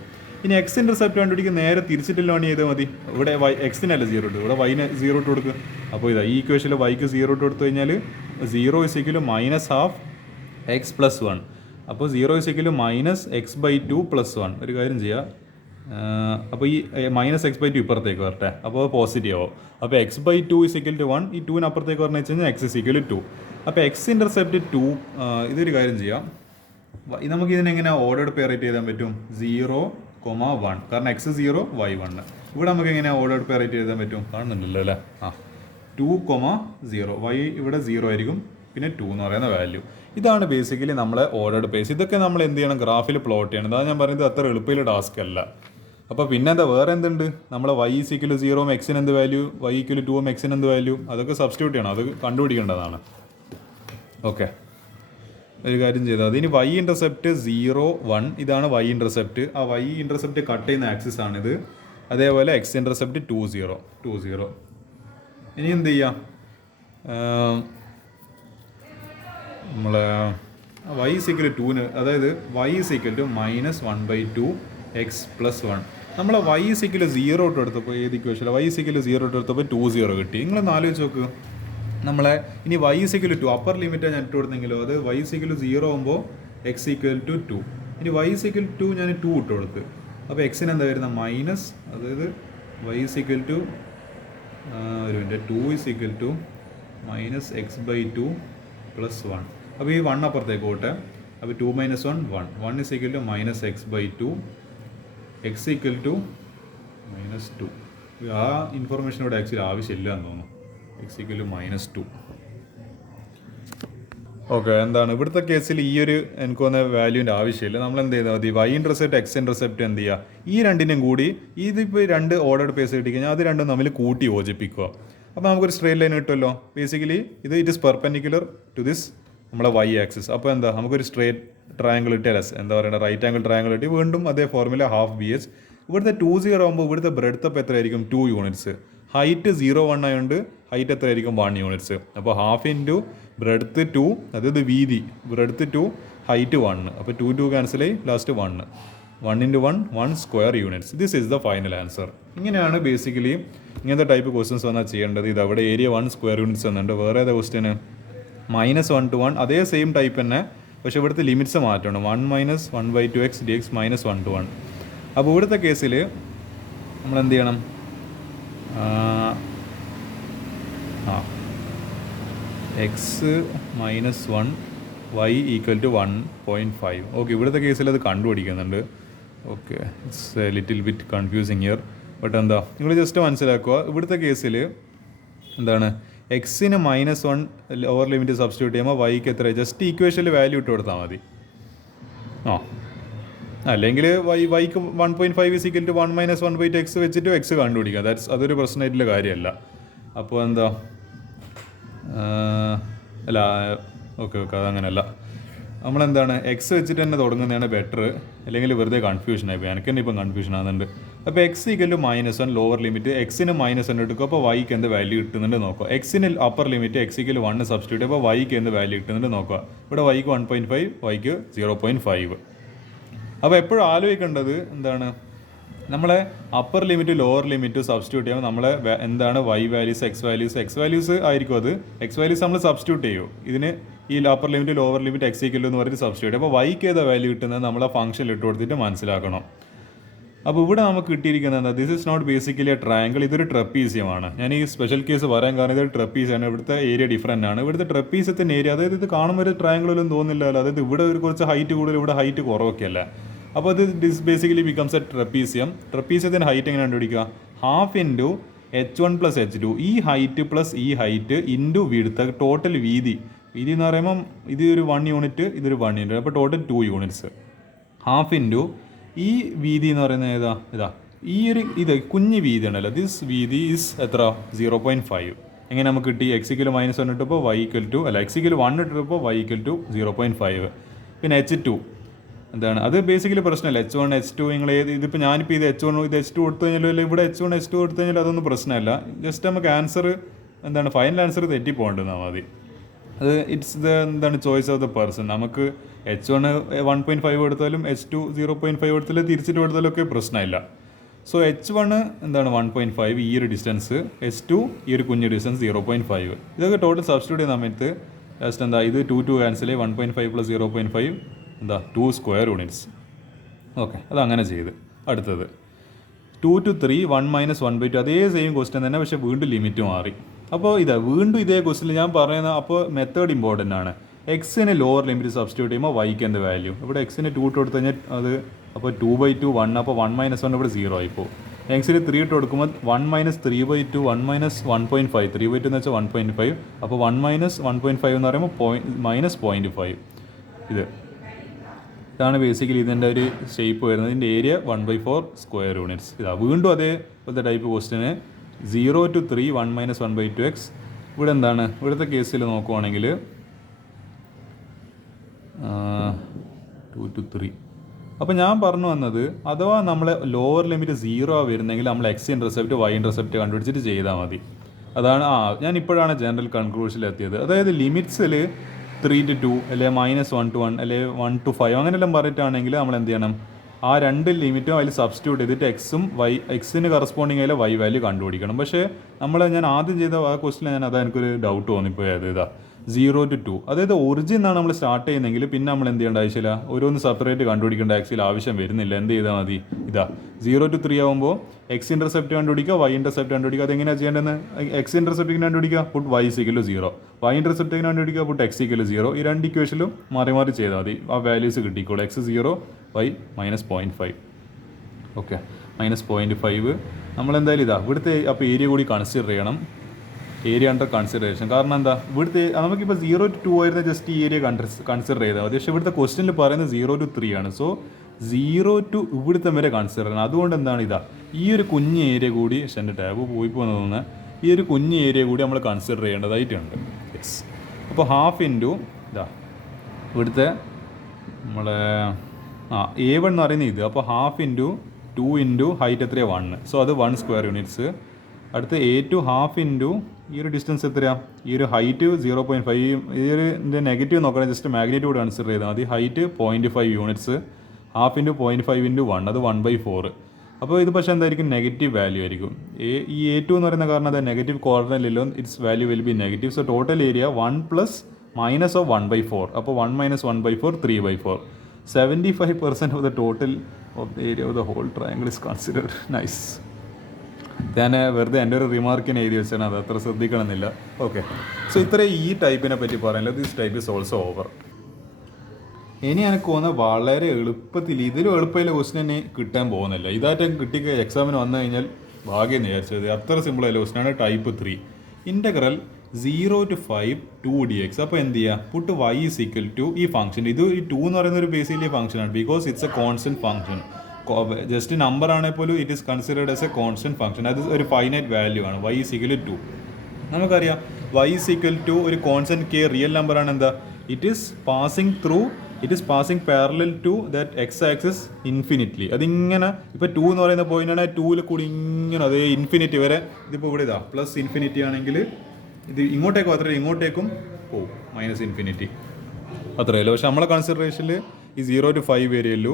ഇനി എക്സ് ഇൻ്റർസെപ്റ്റ് കണ്ടുപിടിക്കുക നേരെ തിരിച്ചിട്ടില്ല പണി ചെയ്താൽ മതി. ഇവിടെ എക്സിനല്ല 0 ഇട്ട്, ഇവിടെ വൈന് 0 ഇട്ട് കൊടുക്കുക. അപ്പോൾ ഇതാ ഈ ഇക്വേഷനിൽ വൈക്ക് 0 ഇട്ട് കൊടുത്തു കഴിഞ്ഞാൽ 0 = -1/2 x + 1. അപ്പോൾ 0 = -x/2 + 1. ഒരു കാര്യം ചെയ്യുക, അപ്പോൾ ഈ -x/2 ഇപ്പുറത്തേക്ക് വരട്ടെ, അപ്പോൾ പോസിറ്റീവ് ആവും. അപ്പോൾ x/2 = 1. ഈ 2 അപ്പുറത്തേക്ക് പറഞ്ഞു വെച്ച് കഴിഞ്ഞാൽ x = 2. അപ്പോൾ എക്സ് ഇൻ്റർസെപ്റ്റ് 2. ഇതൊരു കാര്യം ചെയ്യാം, നമുക്ക് ഇതിനെങ്ങനെ ഓർഡർ പെയറേറ്റ് ചെയ്താൻ പറ്റും? 0, 1, കാരണം x 0, y 1. ഇവിടെ നമുക്ക് എങ്ങനെ ഓർഡർ പെയറേറ്റ് ചെയ്താൻ പറ്റും? കാണുന്നുണ്ടല്ലോ അല്ലേ? 2, 0. y ഇവിടെ 0 ആയിരിക്കും, പിന്നെ 2 എന്ന് പറയുന്ന വാല്യൂ. ഇതാണ് ബേസിക്കലി നമ്മളെ ഓർഡർ പേസ്. ഇതൊക്കെ നമ്മൾ എന്ത് ചെയ്യണം? ഗ്രാഫിൽ പ്ലോട്ട് ചെയ്യണം. അതാണ് ഞാൻ പറയുന്നത്, അത്ര എളുപ്പമുള്ള ടാസ്ക് അല്ല. അപ്പോൾ പിന്നെ എന്താ വേറെ എന്തുണ്ട്? നമ്മളെ y = 0, എക്സിന് എന്ത് വാല്യൂ? y = 2, എക്സിന് എന്ത് വാല്യൂ? അതൊക്കെ സബ്സ്റ്റിറ്റ്യൂട്ട് ചെയ്യണം, അത് കണ്ടുപിടിക്കേണ്ടതാണ്. ഓക്കെ, ഒരു കാര്യം ചെയ്താൽ മതി. ഇനി വൈ ഇൻ്റർസെപ്റ്റ് 0, 1 ഇതാണ് വൈ ഇൻ്റർസെപ്റ്റ്. ആ വൈ ഇൻ്റർസെപ്റ്റ് കട്ട് ചെയ്യുന്ന ആക്സിസ് ആണിത്. അതേപോലെ എക്സ് ഇൻ്റർസെപ്റ്റ് 2, 0. ഇനി എന്ത് ചെയ്യാം? നമ്മളെ y = 2, അതായത് y = -1/2 x + 1. നമ്മളെ y = 0 ഇട്ട് എടുത്തപ്പോൾ ഏത് ഇക്വേഷനിൽ y = 0 ഇട്ട് എടുത്തപ്പോൾ 2, 0 കിട്ടി. നിങ്ങളൊന്ന് ആലോചിച്ച് നോക്ക്. നമ്മളെ ഇനി y = 2 അപ്പർ ലിമിറ്റ് ഞാൻ ഇട്ട് കൊടുത്തെങ്കിലോ, അത് y = 0 ആകുമ്പോൾ x = 2. ഇനി y = 2 ഞാൻ 2 ഇട്ട് കൊടുത്ത്, അപ്പോൾ എക്സിന് എന്താ വരുന്നത്? മൈനസ്, അതായത് y = 2 -x/2 + 1. അപ്പോൾ ഈ 1 അപ്പുറത്തേക്ക് പോട്ടെ. അപ്പോൾ 2 - 1, 1. 1 = -x/2, x = -2. ആ ഇൻഫർമേഷൻ ഇവിടെ ആക്ച്വലി ആവശ്യമില്ല എന്ന് തോന്നുന്നു. x = -2. ഓക്കെ, എന്താണ് ഇവിടുത്തെ കേസിൽ ഈ ഒരു എനിക്ക് തോന്നുന്ന വാല്യൂവിൻ്റെ ആവശ്യമില്ല. നമ്മൾ എന്ത് ചെയ്താൽ മതി? വൈ ഇൻ്റർസെപ്റ്റ് എക്സ് ഇൻ്റർസെപ്റ്റ് എന്ത് ചെയ്യുക? ഈ രണ്ടിനും കൂടി ഇതിപ്പോൾ 2 ഓർഡർ പേസ് കിട്ടിക്കഴിഞ്ഞാൽ അത് രണ്ടും തമ്മിൽ കൂട്ടി യോജിപ്പിക്കുക. അപ്പോൾ നമുക്കൊരു സ്ട്രെയിറ്റ് ലൈൻ കിട്ടുമല്ലോ. Basically it is perpendicular to this നമ്മളെ വൈ ആക്സിസ്. അപ്പോൾ എന്താ നമുക്കൊരു സ്ട്രേറ്റ് ട്രയാങ്കിൾ കിട്ടിയാൽ എന്താ പറയുക? റൈറ്റ് ആംഗിൾ ട്രയാങ്കിൾ കിട്ടി. വീണ്ടും അതേ ഫോർമുല ½ ഇവിടുത്തെ 2, 0 ആകുമ്പോൾ ഇവിടുത്തെ ബ്രെഡ്ത്ത് അപ്പോൾ എത്രയായിരിക്കും? 2 യൂണിറ്റ്സ്. ഹൈറ്റ് 0, 1 ആയതുകൊണ്ട് ഹൈറ്റ് എത്രയായിരിക്കും? 1 യൂണിറ്റ്സ്. അപ്പോൾ ½ ഇൻറ്റു ബ്രെഡ്ത്ത് 2, അതായത് വീതി ബ്രെഡ്ത്ത് 2, ഹൈറ്റ് 1. അപ്പോൾ 2, 2 ക്യാൻസൽ ആയി, last 1. 1 × 1, 1 square units. This is the final answer. ഇങ്ങനെയാണ് ബേസിക്കലി ഇങ്ങനത്തെ ടൈപ്പ് ക്വസ്റ്റ്യൻസ് വന്നാൽ ചെയ്യേണ്ടത്. ഇത് അവിടെ ഏരിയ 1 സ്ക്വയർ യൂണിറ്റ്സ് എന്നുണ്ട്. വേറെ ഏതാ ക്വസ്റ്റ്യന്? -1 to 1, അതേ സെയിം ടൈപ്പ് തന്നെ, പക്ഷേ ഇവിടുത്തെ ലിമിറ്റ്സ് മാറ്റണം. 1 - 1/2x dx -1 to 1. അപ്പോൾ ഇവിടുത്തെ കേസിൽ നമ്മൾ എന്ത് ചെയ്യണം? x -1, y = 1.5. ഓക്കെ, ഇവിടുത്തെ കേസിൽ അത് കണ്ടുപിടിക്കുന്നുണ്ട്. Okay, it's a little bit confusing here. But എന്താ നിങ്ങൾ ജസ്റ്റ് മനസ്സിലാക്കുക. ഇവിടുത്തെ കേസിൽ എന്താണ്? എക്സിന് -1 ലോവർ ലിമിറ്റ് സബ്സ്റ്റിറ്റ്യൂട്ട് ചെയ്യുമ്പോൾ വൈക്ക് എത്ര? ജസ്റ്റ് ഈക്വേഷനിൽ വാല്യൂ ഇട്ട് കൊടുത്താൽ മതി. അല്ലെങ്കിൽ വൈക്ക് 1.5 = 1 - 1/x വെച്ചിട്ട് എക്സ് കണ്ടുപിടിക്കുക. അതൊരു പ്രശ്നമായിട്ടുള്ള കാര്യമല്ല. അപ്പോൾ എന്താ അല്ല, ഓക്കെ അതങ്ങനെയല്ല. നമ്മളെന്താണ് എക്സ് വെച്ചിട്ട് തന്നെ തുടങ്ങുന്നതാണ് ബെറ്റർ, അല്ലെങ്കിൽ വെറുതെ കൺഫ്യൂഷനായി പോയി. എനിക്ക് തന്നെ ഇപ്പം കൺഫ്യൂഷൻ ആകുന്നുണ്ട്. അപ്പോൾ X equal to -1 lower limit, എക്സിന് -1 എടുക്കുക, അപ്പോൾ വൈക്ക് എന്ത് വാല്യൂ കിട്ടുന്നുണ്ട് നോക്കുക. എക്സിന് upper limit X equal 1 substitute, അപ്പോൾ വൈക്ക് എന്ത് വാല്യൂ കിട്ടുന്നുണ്ട് നോക്കുക. ഇവിടെ വൈക്ക് 1.5, വൈക്ക് 0.5. അപ്പോൾ എപ്പോഴും ആലോചിക്കേണ്ടത് എന്താണ്, നമ്മളെ upper limit lower limit substitute ചെയ്യുമ്പോൾ നമ്മളെ എന്താണ് വൈ വാല്യൂസ് എക്സ് വാല്യൂസ് ആയിരിക്കും. അത് എക്സ് വാല്യൂസ് നമ്മൾ സബ്സ്റ്റിറ്റ്യൂട്ട് ചെയ്യും. ഇതിന് ഈ upper limit lower limit X equal എന്ന് പറഞ്ഞിട്ട് സബ്സ്റ്റിറ്റ്യൂട്ട്. അപ്പോൾ വൈക്ക് ഏതാ വാല്യൂ കിട്ടുന്നത് നമ്മളെ ഫംഗ്ഷനിൽ ഇട്ട് കൊടുത്തിട്ട് മനസ്സിലാക്കണം. അപ്പോൾ ഇവിടെ നമുക്ക് കിട്ടിയിരിക്കുന്നത് എന്താ, this is not basically a triangle, ഇതൊരു ട്രപ്പീസിയമാണ്. ഞാൻ ഈ സ്പെഷ്യൽ കേസ് പറയാൻ കാരണം ഇതൊരു ട്രപ്പീസിയാണ്. ഇവിടുത്തെ ഏരിയ ഡിഫറൻ്റ് ആണ്. ഇവിടുത്തെ ട്രപ്പീസിയത്തിൻ്റെ ഏരിയ, അതായത് ഇത് കാണുമ്പോൾ ഒരു ട്രയാങ്കിളൊന്നും തോന്നില്ലല്ലോ. അതായത് ഇവിടെ ഒരു കുറച്ച് ഹൈറ്റ് കൂടുതൽ, ഇവിടെ ഹൈറ്റ് കുറവൊക്കെ അല്ല. അപ്പോൾ ഇത് this basically becomes a trapezium. ട്രപ്പീസിയത്തിൻ്റെ ഹൈറ്റ് എങ്ങനെ കണ്ടുപിടിക്കുക, ½ ഇൻറ്റു h1 + h2, ഈ ഹൈറ്റ് പ്ലസ് ഈ ഹൈറ്റ് ഇൻറ്റു വീടുത്ത ടോട്ടൽ വീതി എന്ന് പറയുമ്പം ഇത് ഒരു 1 യൂണിറ്റ്, ഇതൊരു 1 യൂണിറ്റ്, അപ്പോൾ ടോട്ടൽ 2 യൂണിറ്റ്സ്. ½ ഇൻറ്റു ഈ വീതി എന്ന് പറയുന്നത് ഇതാ ഈ ഒരു ഇത് കുഞ്ഞ് വീതി ഉണ്ടല്ലോ, ദിസ് വീതി ഈസ് എത്ര 0.5. എങ്ങനെ നമുക്ക് കിട്ടി, എക്സ് ഈക്വൽ -1 ഇട്ടപ്പോൾ Y equal to X equal 1 ഇട്ടപ്പോൾ വൈ ഈക്വൽ ടു 0.5. പിന്നെ h2 എന്താണ്, അത് ബേസിക്കലി പ്രശ്നമല്ല. h1 h2 നിങ്ങൾ ഇതിപ്പോൾ ഞാനിപ്പോൾ ഇത് h1 ഇത് h2 കൊടുത്തു കഴിഞ്ഞാൽ, അല്ലെങ്കിൽ ഇവിടെ h1 h2 കൊടുത്തു കഴിഞ്ഞാൽ അതൊന്നും പ്രശ്നമല്ല. ജസ്റ്റ് നമുക്ക് ആൻസർ എന്താണ് ഫൈനൽ ആൻസർ തെറ്റി പോകേണ്ടതാണ് മതി. അത് ഇറ്റ്സ് എന്താണ് ചോയ്സ് ഓഫ് ദ പേഴ്സൺ. നമുക്ക് h1 1.5 എടുത്താലും h2 0.5 എടുത്താലും തിരിച്ചിട്ട് കൊടുത്താലും ഒക്കെ പ്രശ്നമില്ല. സോ h1 എന്താണ് 1.5 ഈ ഒരു ഡിസ്റ്റൻസ്, h2 ഈ ഒരു കുഞ്ഞു ഡിസ്റ്റൻസ് 0.5. ഇതൊക്കെ ടോട്ടൽ സബ്സ്റ്റിറ്റ്യൂട്ട് ചെയ്യുന്ന സമയത്ത് ജസ്റ്റ് എന്താ ഇത് 2 ക്യാൻസൽ 1.5 + 0.5 എന്താ 2 സ്ക്വയർ യൂണിറ്റ്സ്. ഓക്കെ, അതങ്ങനെ ചെയ്ത്. അടുത്തത് 2 to 3 1 - 1/2, അതേ സെയിം ക്വസ്റ്റ്യൻ തന്നെ, പക്ഷേ വീണ്ടും ലിമിറ്റ് മാറി. അപ്പോൾ വീണ്ടും ഇതേ ക്വസ്റ്റ്യൻ ഞാൻ പറയുന്ന, അപ്പോൾ മെത്തേഡ് ഇമ്പോർട്ടൻ്റ് ആണ്. എക്സിന് ലോവർ ലിമിറ്റ് സബ്സ്റ്റിറ്റ്യൂട്ട് ചെയ്യുമ്പോൾ വൈക്ക് എന്ത് വാല്യൂ, ഇവിടെ എക്സിന് 2 ഇട്ട് കൊടുത്തു കഴിഞ്ഞാൽ അത് അപ്പോൾ 2/2 1, അപ്പോൾ 1 - 1 ഇവിടെ 0 ആയിപ്പോൾ. എക്സിന് 3 ഇട്ട് കൊടുക്കുമ്പോൾ 1 - 3/2 1 - 1.5, 3/2 എന്ന് വെച്ചാൽ 1.5, അപ്പോൾ 1 - 1.5 എന്ന് പറയുമ്പോൾ -0.5. ഇതാണ് ബേസിക്കലി ഇതിൻ്റെ ഒരു ഷേപ്പ് വരുന്നത്. ഇതിൻ്റെ ഏരിയ 1/4 സ്ക്വയർ യൂണിറ്റ്സ്. വീണ്ടും അതേപോലത്തെ ടൈപ്പ് ക്വസ്റ്റിന് 0 to 3 1 - 1/2x. ഇവിടെ എന്താണ്, ഇവിടുത്തെ കേസിൽ നോക്കുവാണെങ്കിൽ 2 to 3. അപ്പോൾ ഞാൻ പറഞ്ഞു വന്നത്, അഥവാ നമ്മളെ ലോവർ ലിമിറ്റ് 0 വരുന്നെങ്കിൽ നമ്മൾ എക്സ് ഇൻ്റർസെപ്റ്റ് വൈ ഇൻ്റർസെപ്റ്റ് കണ്ടുപിടിച്ചിട്ട് ചെയ്താൽ മതി. അതാണ് ഞാൻ ഇപ്പോഴാണ് ജനറൽ കൺക്ലൂഷനിൽ എത്തിയത്. അതായത് ലിമിറ്റ്സിൽ 3 to 2 അല്ലെങ്കിൽ -1 to 1 അല്ലെങ്കിൽ 1 to 5 അങ്ങനെയെല്ലാം പറഞ്ഞിട്ടാണെങ്കിൽ നമ്മൾ എന്ത് ചെയ്യണം, ആ രണ്ട് ലിമിറ്റും അതിൽ സബ്സ്റ്റിറ്റ്യൂട്ട് ചെയ്തിട്ട് എക്സിന് കറസ്പോണ്ടിങ് അതിലെ വൈ വാല്യൂ കണ്ടുപിടിക്കണം. പക്ഷേ ഞാൻ ആദ്യം ചെയ്ത ആ ക്വസ്റ്റിൽ എനിക്കൊരു ഡൗട്ട് തോന്നിപ്പോയത് 0 to 2, അതായത് ഒറിജിൻ എന്നാണ് നമ്മൾ സ്റ്റാർട്ട് ചെയ്യുന്നതെങ്കിൽ പിന്നെ നമ്മൾ എന്ത് ചെയ്യേണ്ട ആവശ്യമില്ല, ഓരോന്ന് സെപ്പറേറ്റ് കണ്ടുപിടിക്കേണ്ട ആക്ച്വലി ആവശ്യം വരുന്നില്ല. എന്ത് ചെയ്താൽ മതി, 0 to 3 ആകുമ്പോൾ എക്സ് ഇൻ്റർസെപ്റ്റ് കണ്ടുപിടിക്കുക, വൈ ഇൻ്റർസെപ്റ്റ് കണ്ടുപിടിക്കുക. അതെങ്ങനെയാണ് ചെയ്യേണ്ടതെന്ന്, എക്സ് ഇൻ്റർസെപ്റ്റിന് കണ്ടുപിടിക്കുക, പുട്ട് വൈ = 0, വൈ ഇൻ്റർസെപ്റ്റിന് കണ്ടുപിടിക്കുക, പുട്ട് എക്സ് = 0. ഈ രണ്ട് ഇക്വേഷനിലും മാറി മാറി ചെയ്താൽ മതി, ആ വാല്യൂസ് കിട്ടിക്കോളൂ. x 0, y -0.5. ഓക്കെ, -0.5. നമ്മളെന്തായാലും ഇവിടുത്തെ അപ്പോൾ ഏരിയ കൂടി കൺസിഡർ ചെയ്യണം, ഏരിയ അണ്ടർ കൺസിഡറേഷൻ. കാരണം എന്താ, ഇവിടുത്തെ നമുക്കിപ്പോൾ 0 to 2 ആയിരുന്ന ജസ്റ്റ് ഈ ഏരിയ കൺസിഡർ ചെയ്താൽ മതി. പക്ഷേ ഇവിടുത്തെ ക്വസ്റ്റ്യനിൽ പറയുന്നത് 0 to 3 ആണ്. സോ 0 to ഇവിടുത്തെ വരെ കൺസിഡർ ചെയ്യണം. അതുകൊണ്ട് എന്താണ് ഈ ഒരു കുഞ്ഞ് ഏരിയ കൂടി, പക്ഷേ എൻ്റെ ടാബ് പോയി തോന്നുന്നത്, ഈ ഒരു കുഞ്ഞ് ഏരിയ കൂടി നമ്മൾ കൺസിഡർ ചെയ്യേണ്ടതായിട്ടുണ്ട്. യെസ്, അപ്പോൾ ½ ഇൻറ്റു ഇവിടുത്തെ നമ്മളെ A1 എന്ന് പറയുന്നത് ഇത്. അപ്പോൾ ½ ഇൻറ്റു 2 ഇൻറ്റു ഹൈറ്റ് എത്രയാണ് 1, സോ അത് 1 സ്ക്വയർ യൂണിറ്റ്സ്. അടുത്ത് A2 ½ ഇൻറ്റു ഈ ഒരു ഡിസ്റ്റൻസ് എത്രയാണ്, ഈ ഒരു ഹൈറ്റ് 0.5, ഈ ഒരു നെഗറ്റീവ് നോക്കണം, ജസ്റ്റ് മാഗ്നിറ്റ്യൂഡ് കൺസിഡർ ചെയ്താൽ മതി. ഹൈറ്റ് 0.5 യൂണിറ്റ്സ്, ½ ഇൻറ്റു 0.5 ഇൻറ്റു 1, അത് 1/4. അപ്പോൾ ഇത് പക്ഷേ എന്തായിരിക്കും, നെഗറ്റീവ് വാല്യൂ ആയിരിക്കും. ഈ A2 എന്ന് പറയുന്ന കാരണം അത് നെഗറ്റീവ് കോർണറിലല്ലോ, it's value will be negative. So total area 1 + -1/4, അപ്പോൾ 1 - 1/4 3/4. 75% of the total of the area of the whole triangle is considered. Nice. ഞാൻ വെറുതെ എൻ്റെ ഒരു റിമാർക്കിന് എഴുതി വെച്ചാണ്, അത് അത്ര ശ്രദ്ധിക്കണമെന്നില്ല. ഓക്കെ, സോ ഇത്രയും ഈ ടൈപ്പിനെ പറ്റി പറയാനില്ല. This type is also over. ഇനി എനിക്ക് തോന്നുന്നത് വളരെ എളുപ്പത്തിൽ, ഇതിലും എളുപ്പമില്ല ക്വസ്റ്റ്യൻ തന്നെ കിട്ടാൻ പോകുന്നില്ല. ഇതായിട്ട് കിട്ടിയ എക്സാമിന് വന്നു കഴിഞ്ഞാൽ ഭാഗ്യം വിചാരിച്ചത്. അത്ര സിമ്പിളായില്ല ക്വസ്റ്റ്യനാണ്. Type 3 integral 0 to 5 2dx. അപ്പോൾ എന്ത് ചെയ്യുക, പുട്ട് y = ഈ ഫംഗ്ഷൻ. ഇത് ഈ 2 എന്ന് പറയുന്ന ഒരു ബേസിക്കലി ഫംഗ്ഷനാണ്, because it's A constant function. Just number ആണെങ്കിൽ പോലും it is considered as A constant function. അത് ഒരു ഫൈനൈറ്റ് വാല്യൂ ആണ്. y = 2. നമുക്കറിയാം y = ഒരു കോൺസ്റ്റന്റ് k റിയൽ നമ്പറാണ്. എന്താ, it is passing through it is passing parallel to that X axis infinitely. അതിങ്ങനെ ഇപ്പോൾ 2 എന്ന് പറയുന്ന പോയിൻ്റാണ് 2ൽ കൂടി ഇങ്ങനെ അതേ ഇൻഫിനിറ്റി വരെ. ഇതിപ്പോൾ ഇവിടെ ഇതാ പ്ലസ് ഇൻഫിനിറ്റി ആണെങ്കിൽ ഇത് ഇങ്ങോട്ടേക്കും അത്രയും ഇങ്ങോട്ടേക്കും പോവും മൈനസ് ഇൻഫിനിറ്റി അത്രയല്ലോ. പക്ഷെ നമ്മളെ കൺസിഡറേഷനിൽ ഈ 0 to 5 വരെയല്ലോ.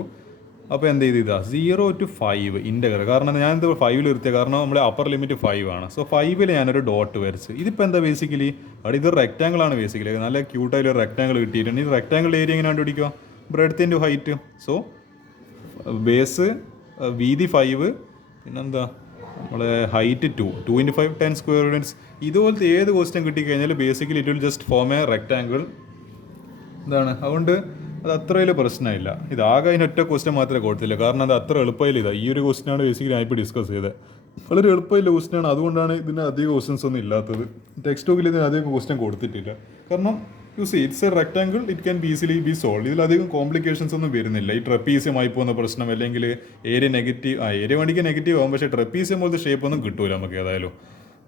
അപ്പോൾ എന്ത് ചെയ്ത് ഇതാ 0 to 5 ഇൻ്റഗ്രൽ. കാരണം ഞാൻ എന്താ 5ൽ നിർത്തിയത്, കാരണം നമ്മുടെ അപ്പർ ലിമിറ്റ് 5 ആണ്. സോ 5ൽ ഞാനൊരു ഡോട്ട് വരച്ച്. ഇതിപ്പോൾ എന്താ ബേസിക്കലി അവിടെ ഇത് റെക്റ്റാങ്കിൾ ആണ് ബേസിക്കലി. നല്ല ക്യൂട്ടായിട്ട് ഒരു റെക്റ്റാങ്കിൾ കിട്ടിയിട്ടുണ്ട്. ഈ റെക്റ്റാങ്കിൾ ഏരിയ എങ്ങനെ കണ്ടുപിടിക്കുക? Breadth into height. So base വീതി 5, പിന്നെന്താ നമ്മളെ ഹൈറ്റ് 2. 2 into 5 10 square units. ഇതുപോലത്തെ ഏത് ക്വസ്റ്റ്യൻ കിട്ടിക്കഴിഞ്ഞാൽ basically it will just form A rectangle. എന്താണ് അതുകൊണ്ട് അത് അത്ര വലിയ പ്രശ്നമില്ല. ഇതാകെ അതിനൊറ്റ ക്വസ്റ്റ്യൻ മാത്രമേ കൊടുത്തില്ല, കാരണം അത് അത്ര എളുപ്പമില്ല. ഇതാ ഈ ഒരു ക്വസ്റ്റ്യനാണ് ബേസിക്കലി ഞാൻ ഇപ്പോൾ ഡിസ്കസ് ചെയ്തത്. വളരെ എളുപ്പമില്ല ക്വസ്റ്റ്യനാണ്, അതുകൊണ്ടാണ് ഇതിന് അധികം ക്വസ്റ്റ്യൻസ് ഒന്നും ഇല്ലാത്തത്. ടെക്സ്റ്റ് ബുക്കിൽ ഇതിന് അധികം ക്വസ്റ്റ്യൻ കൊടുത്തിട്ടില്ല. കാരണം it's a rectangle, it can easily be solve. ഇതിലധികം കോംപ്ലിക്കേഷൻസ് ഒന്നും വരുന്നില്ല. ഈ ട്രപ്പീസിയമായി പോകുന്ന പ്രശ്നം അല്ലെങ്കിൽ ഏരിയ നെഗറ്റീവ് ഏരിയ വണ്ടിക്ക് നെഗറ്റീവ് ആകും, പക്ഷേ ട്രപ്പീസിയം പോലത്തെ ഷേപ്പ് ഒന്നും കിട്ടൂല നമുക്ക് ഏതായാലും.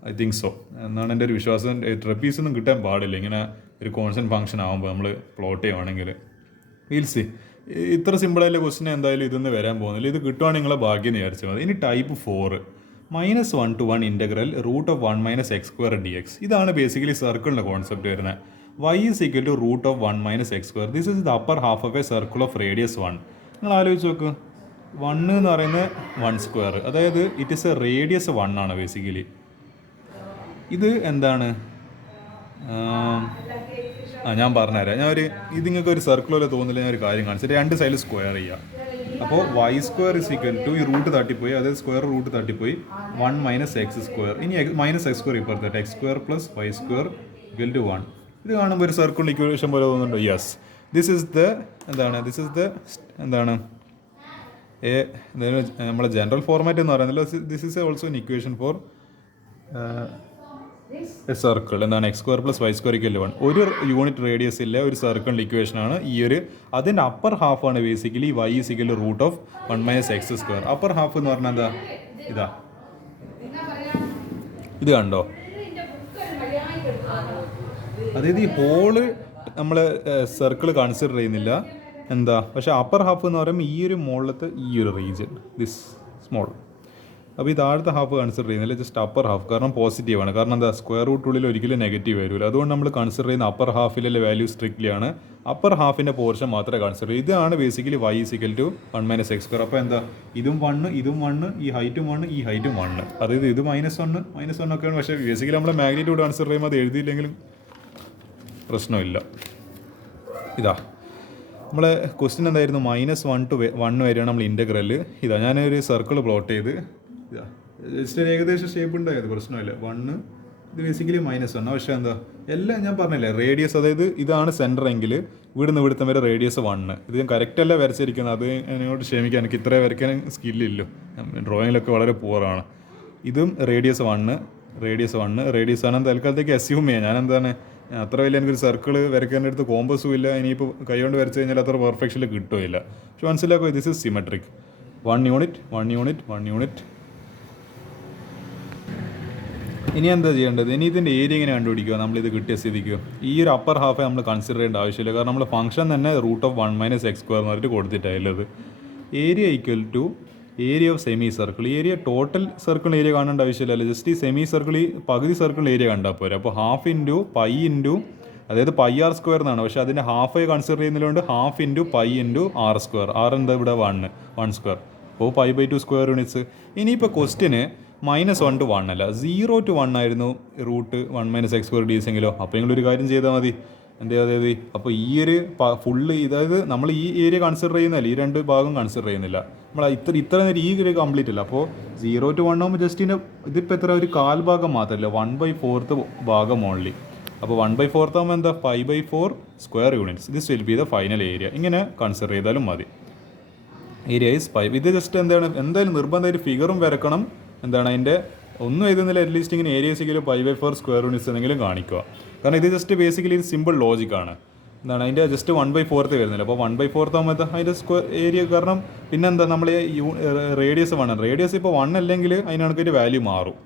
ഐ തിങ്ക് സോ എന്നാണ് എൻ്റെ ഒരു വിശ്വാസം. ട്രപ്പീസ് ഒന്നും കിട്ടാൻ പാടില്ല ഇങ്ങനെ ഒരു കോൺസ്റ്റന്റ് ഫംഗ്ഷൻ ആകുമ്പോൾ നമ്മൾ പ്ലോട്ട് ചെയ്യുവാണെങ്കിൽ. വീൽസി ഇത്ര സിമ്പിളായിട്ടുള്ള ക്വസ്റ്റ്യൻ എന്തായാലും ഇതൊന്നും വരാൻ പോകുന്നില്ല. ഇത് കിട്ടുവാണെങ്കിൽ നിങ്ങളെ ഭാഗ്യം വിചാരിച്ചാൽ മതി. ഇനി type 4 -1 to 1 integral √(1 - x²) dx. ഇതാണ് ബേസിക്കലി സർക്കിളിൻ്റെ കോൺസെപ്റ്റ് വരുന്നത്. y is equal to √(1 - x²). This is the upper half of a circle of radius 1. നിങ്ങൾ ആലോചിച്ച് നോക്ക്, 1 എന്ന് പറയുന്നത് 1², അതായത് ഇറ്റ് ഇസ് എ റേഡിയസ് 1 ആണ് ബേസിക്കലി. ഇത് എന്താണ് ഞാൻ പറഞ്ഞുതരാം. ഇത് നിങ്ങൾക്ക് ഒരു സർക്കിൾ പോലെ തോന്നില്ല. ഞാൻ ഒരു കാര്യം കാണിച്ചിട്ട് 2 സൈഡിൽ സ്ക്വയർ ചെയ്യാം. അപ്പോൾ y² is equal to ഈ റൂട്ട് തട്ടിപ്പോയി, അതായത് സ്ക്വയർ റൂട്ട് തട്ടിപ്പോയി 1 - x². ഇനി -x² ഇപ്പുറത്തെ x² + y² = 1. ഇത് കാണുമ്പോൾ ഒരു സർക്കിൾ ഇക്വേഷൻ പോലെ തോന്നുന്നുണ്ടോ? യെസ്. ദിസ് ഇസ് ദ എന്താണ് നമ്മളെ ജനറൽ ഫോർമാറ്റ് എന്ന് പറയുന്നില്ല. This is also an equation for a circle. എന്താണ് x² + y² = 1. ഒരു യൂണിറ്റ് റേഡിയസ് ഇല്ല ഒരു സർക്കിളിൻ്റെ ഇക്വേഷനാണ് ഈ ഒരു. അതിൻ്റെ അപ്പർ ഹാഫാണ് basically y is equal to √(1 - x²). Upper half എന്ന് പറഞ്ഞാൽ എന്താ? ഇതാ ഇത് കണ്ടോ? അതായത് ഈ ഹോള് നമ്മൾ സർക്കിൾ കൺസിഡർ ചെയ്യുന്നില്ല എന്താ, പക്ഷേ അപ്പർ ഹാഫ് എന്ന് പറയുമ്പോൾ ഈ ഒരു മുകളിലത്തെ ഈ ഒരു റീജിയൻ, ദിസ് സ്മോൾ. അപ്പോൾ ഈ താഴത്തെ ഹാഫ് കൺസിഡർ ചെയ്യുന്നില്ല, ജസ്റ്റ് അപ്പർ ഹാഫ്. കാരണം പോസിറ്റീവാണ്. കാരണം എന്താ, സ്ക്വയർ റൂട്ടുള്ളിൽ ഒരിക്കലും നെഗറ്റീവ് വരില്ല. അതുകൊണ്ട് നമ്മൾ കൺസിഡർ ചെയ്യുന്ന അപ്പർ ഹാഫിലെ വാല്യൂ സ്ട്രിക്ട്ലി ആണ്. അപ്പർ ഹാഫിൻ്റെ പോർഷൻ മാത്രമേ കൺസിഡർ ചെയ്യൂ. ഇതാണ് basically y is equal to 1 - x². അപ്പോൾ എന്താ, ഇതും 1, ഇതും 1, ഈ ഹൈറ്റും 1, ഈ ഹൈറ്റും 1. അതായത് ഇത് -1 ഒക്കെയാണ്. പക്ഷേ ബേസിക്കലി നമ്മൾ മാഗ്നിറ്റ്യൂഡ് കൺസിഡർ ചെയ്യുമ്പോൾ അത് എഴുതിയില്ലെങ്കിലും പ്രശ്നമില്ല. ഇതാ നമ്മളെ ക്വസ്റ്റ്യൻ എന്തായിരുന്നു? -1 to 1 വരെയാണ് നമ്മൾ ഇൻ്റഗ്രൽ. ഇതാ ഞാനൊരു സർക്കിൾ പ്ലോട്ട് ചെയ്ത് ഇതാ ജസ്റ്റ് ഒരു ഏകദേശം ഷേപ്പ് ഉണ്ടായത്, പ്രശ്നമില്ല. 1 ഇത് ബേസിക്കലി -1. പക്ഷേ എന്താ എല്ലാം ഞാൻ പറഞ്ഞില്ലേ റേഡിയസ്, അതായത് ഇതാണ് സെൻറ്റർ എങ്കിൽ ഇവിടുത്തെ വരെ റേഡിയസ് 1. ഇത് ഞാൻ കറക്റ്റല്ല വരച്ചിരിക്കുന്നത്, അത് എന്നോട് ക്ഷമിക്കാൻ, എനിക്ക് ഇത്രയും വരയ്ക്കാൻ സ്കില്ലില്ലോ, ഡ്രോയിങ്ങിലൊക്കെ വളരെ പൂറാണ്. ഇതും റേഡിയസ് 1 ആണെന്ന് തൽക്കാലത്തേക്ക് അസ്യൂം ചെയ്യാം. ഞാൻ എന്താണ് അത്ര വലിയ എനിക്കൊരു സർക്കിൾ വരയ്ക്കേണ്ട അടുത്ത് കോമ്പസും ഇല്ല. ഇനിയിപ്പോൾ കൈ കൊണ്ട് വരച്ച് കഴിഞ്ഞാൽ അത്ര പെർഫെക്ഷനിൽ കിട്ടുമില്ല. പക്ഷെ മനസ്സിലാക്കുക, ദിസ് ഇസ് സിമെട്രിക്. 1 യൂണിറ്റ്. ഇനി എന്താ ചെയ്യേണ്ടത്? ഇനി ഇതിൻ്റെ ഏരിയ എങ്ങനെ കണ്ടുപിടിക്കുക? നമ്മളിത് കിട്ടിയ സ്ഥിതിക്ക് ഈ ഒരു അപ്പർ ഹാഫെ നമ്മൾ കൺസിഡർ ചെയ്യേണ്ട ആവശ്യമില്ല. കാരണം നമ്മൾ ഫംഗ്ഷൻ തന്നെ √(1 - x² എന്ന് പറഞ്ഞിട്ട് കൊടുത്തിട്ടായുള്ളത്. Area equal to area of semicircle. Area total circle area കാണേണ്ട ആവശ്യമില്ലല്ലോ, ജസ്റ്റ് ഈ സെമി സർക്കിൾ ഈ പകുതി സർക്കിൾ ഏരിയ കണ്ടാൽ പോരെ. അപ്പോൾ ഹാഫ് ഇൻറ്റു പൈ ഇൻറ്റു, അതായത് πr² എന്നാണ്, പക്ഷേ അതിൻ്റെ ഹാഫ് കൺസിഡർ ചെയ്യുന്നതുകൊണ്ട് half into pi into r². r എന്താ ഇവിടെ 1². അപ്പോൾ π/2 സ്ക്വയർ യൂണിറ്റ്സ്. ഇനിയിപ്പോൾ ക്വസ്റ്റ്യന് -1 to 1 അല്ല, 0 to 1 ആയിരുന്നു √(1 - x² dx എങ്കിലോ. അപ്പോൾ നിങ്ങളൊരു കാര്യം ചെയ്താൽ മതി, അതായത് അപ്പോൾ ഈ ഒരു ഫുള്ള്, അതായത് നമ്മൾ ഈ ഏരിയ കൺസിഡർ ചെയ്യുന്നില്ല, ഈ 2 ഭാഗം കൺസിഡർ ചെയ്യുന്നില്ല നമ്മൾ. ഇത്ര നേരം ഈ ഏരിയ കംപ്ലീറ്റ് അല്ല. അപ്പോൾ 0 to 1 ആകുമ്പോൾ ജസ്റ്റ് ഇതിപ്പോൾ എത്ര, ഒരു 1/4 ഭാഗം മാത്രമല്ല, 1/4 ഭാഗം ഓൺലി. അപ്പോൾ 1/4 ആകുമ്പോൾ എന്താ, π/4 square units. This will be the final area. ഇങ്ങനെ കൺസിഡർ ചെയ്താലും മതി. Area is 5. ഇത് ജസ്റ്റ് എന്തായാലും നിർബന്ധമായിട്ട് ഫിഗറും വരക്കണം. എന്താണ് അതിൻ്റെ ഒന്നും എഴുതുന്നില്ല, അറ്റ്ലീസ്റ്റ് ഇങ്ങനെ ഏരിയ സിക്കലും π/4 സ്ക്വയർ യൂണിറ്റ്സ് എന്തെങ്കിലും കാണിക്കുക. കാരണം ഇത് ജസ്റ്റ് ബേസിക്കലി ഇത് സിമ്പിൾ ലോജിക്കാണ്. എന്താണ് അതിൻ്റെ ജസ്റ്റ് 1/4 വരുന്നില്ല. അപ്പോൾ 1/4 ആകുമ്പോൾ അതിൻ്റെ സ്ക്വയർ ഏരിയ. കാരണം പിന്നെന്താ, നമ്മൾ റേഡിയസ് 1 ഇപ്പോൾ 1 അല്ലെങ്കിൽ അതിനകത്തൊരു വാല്യൂ മാറും.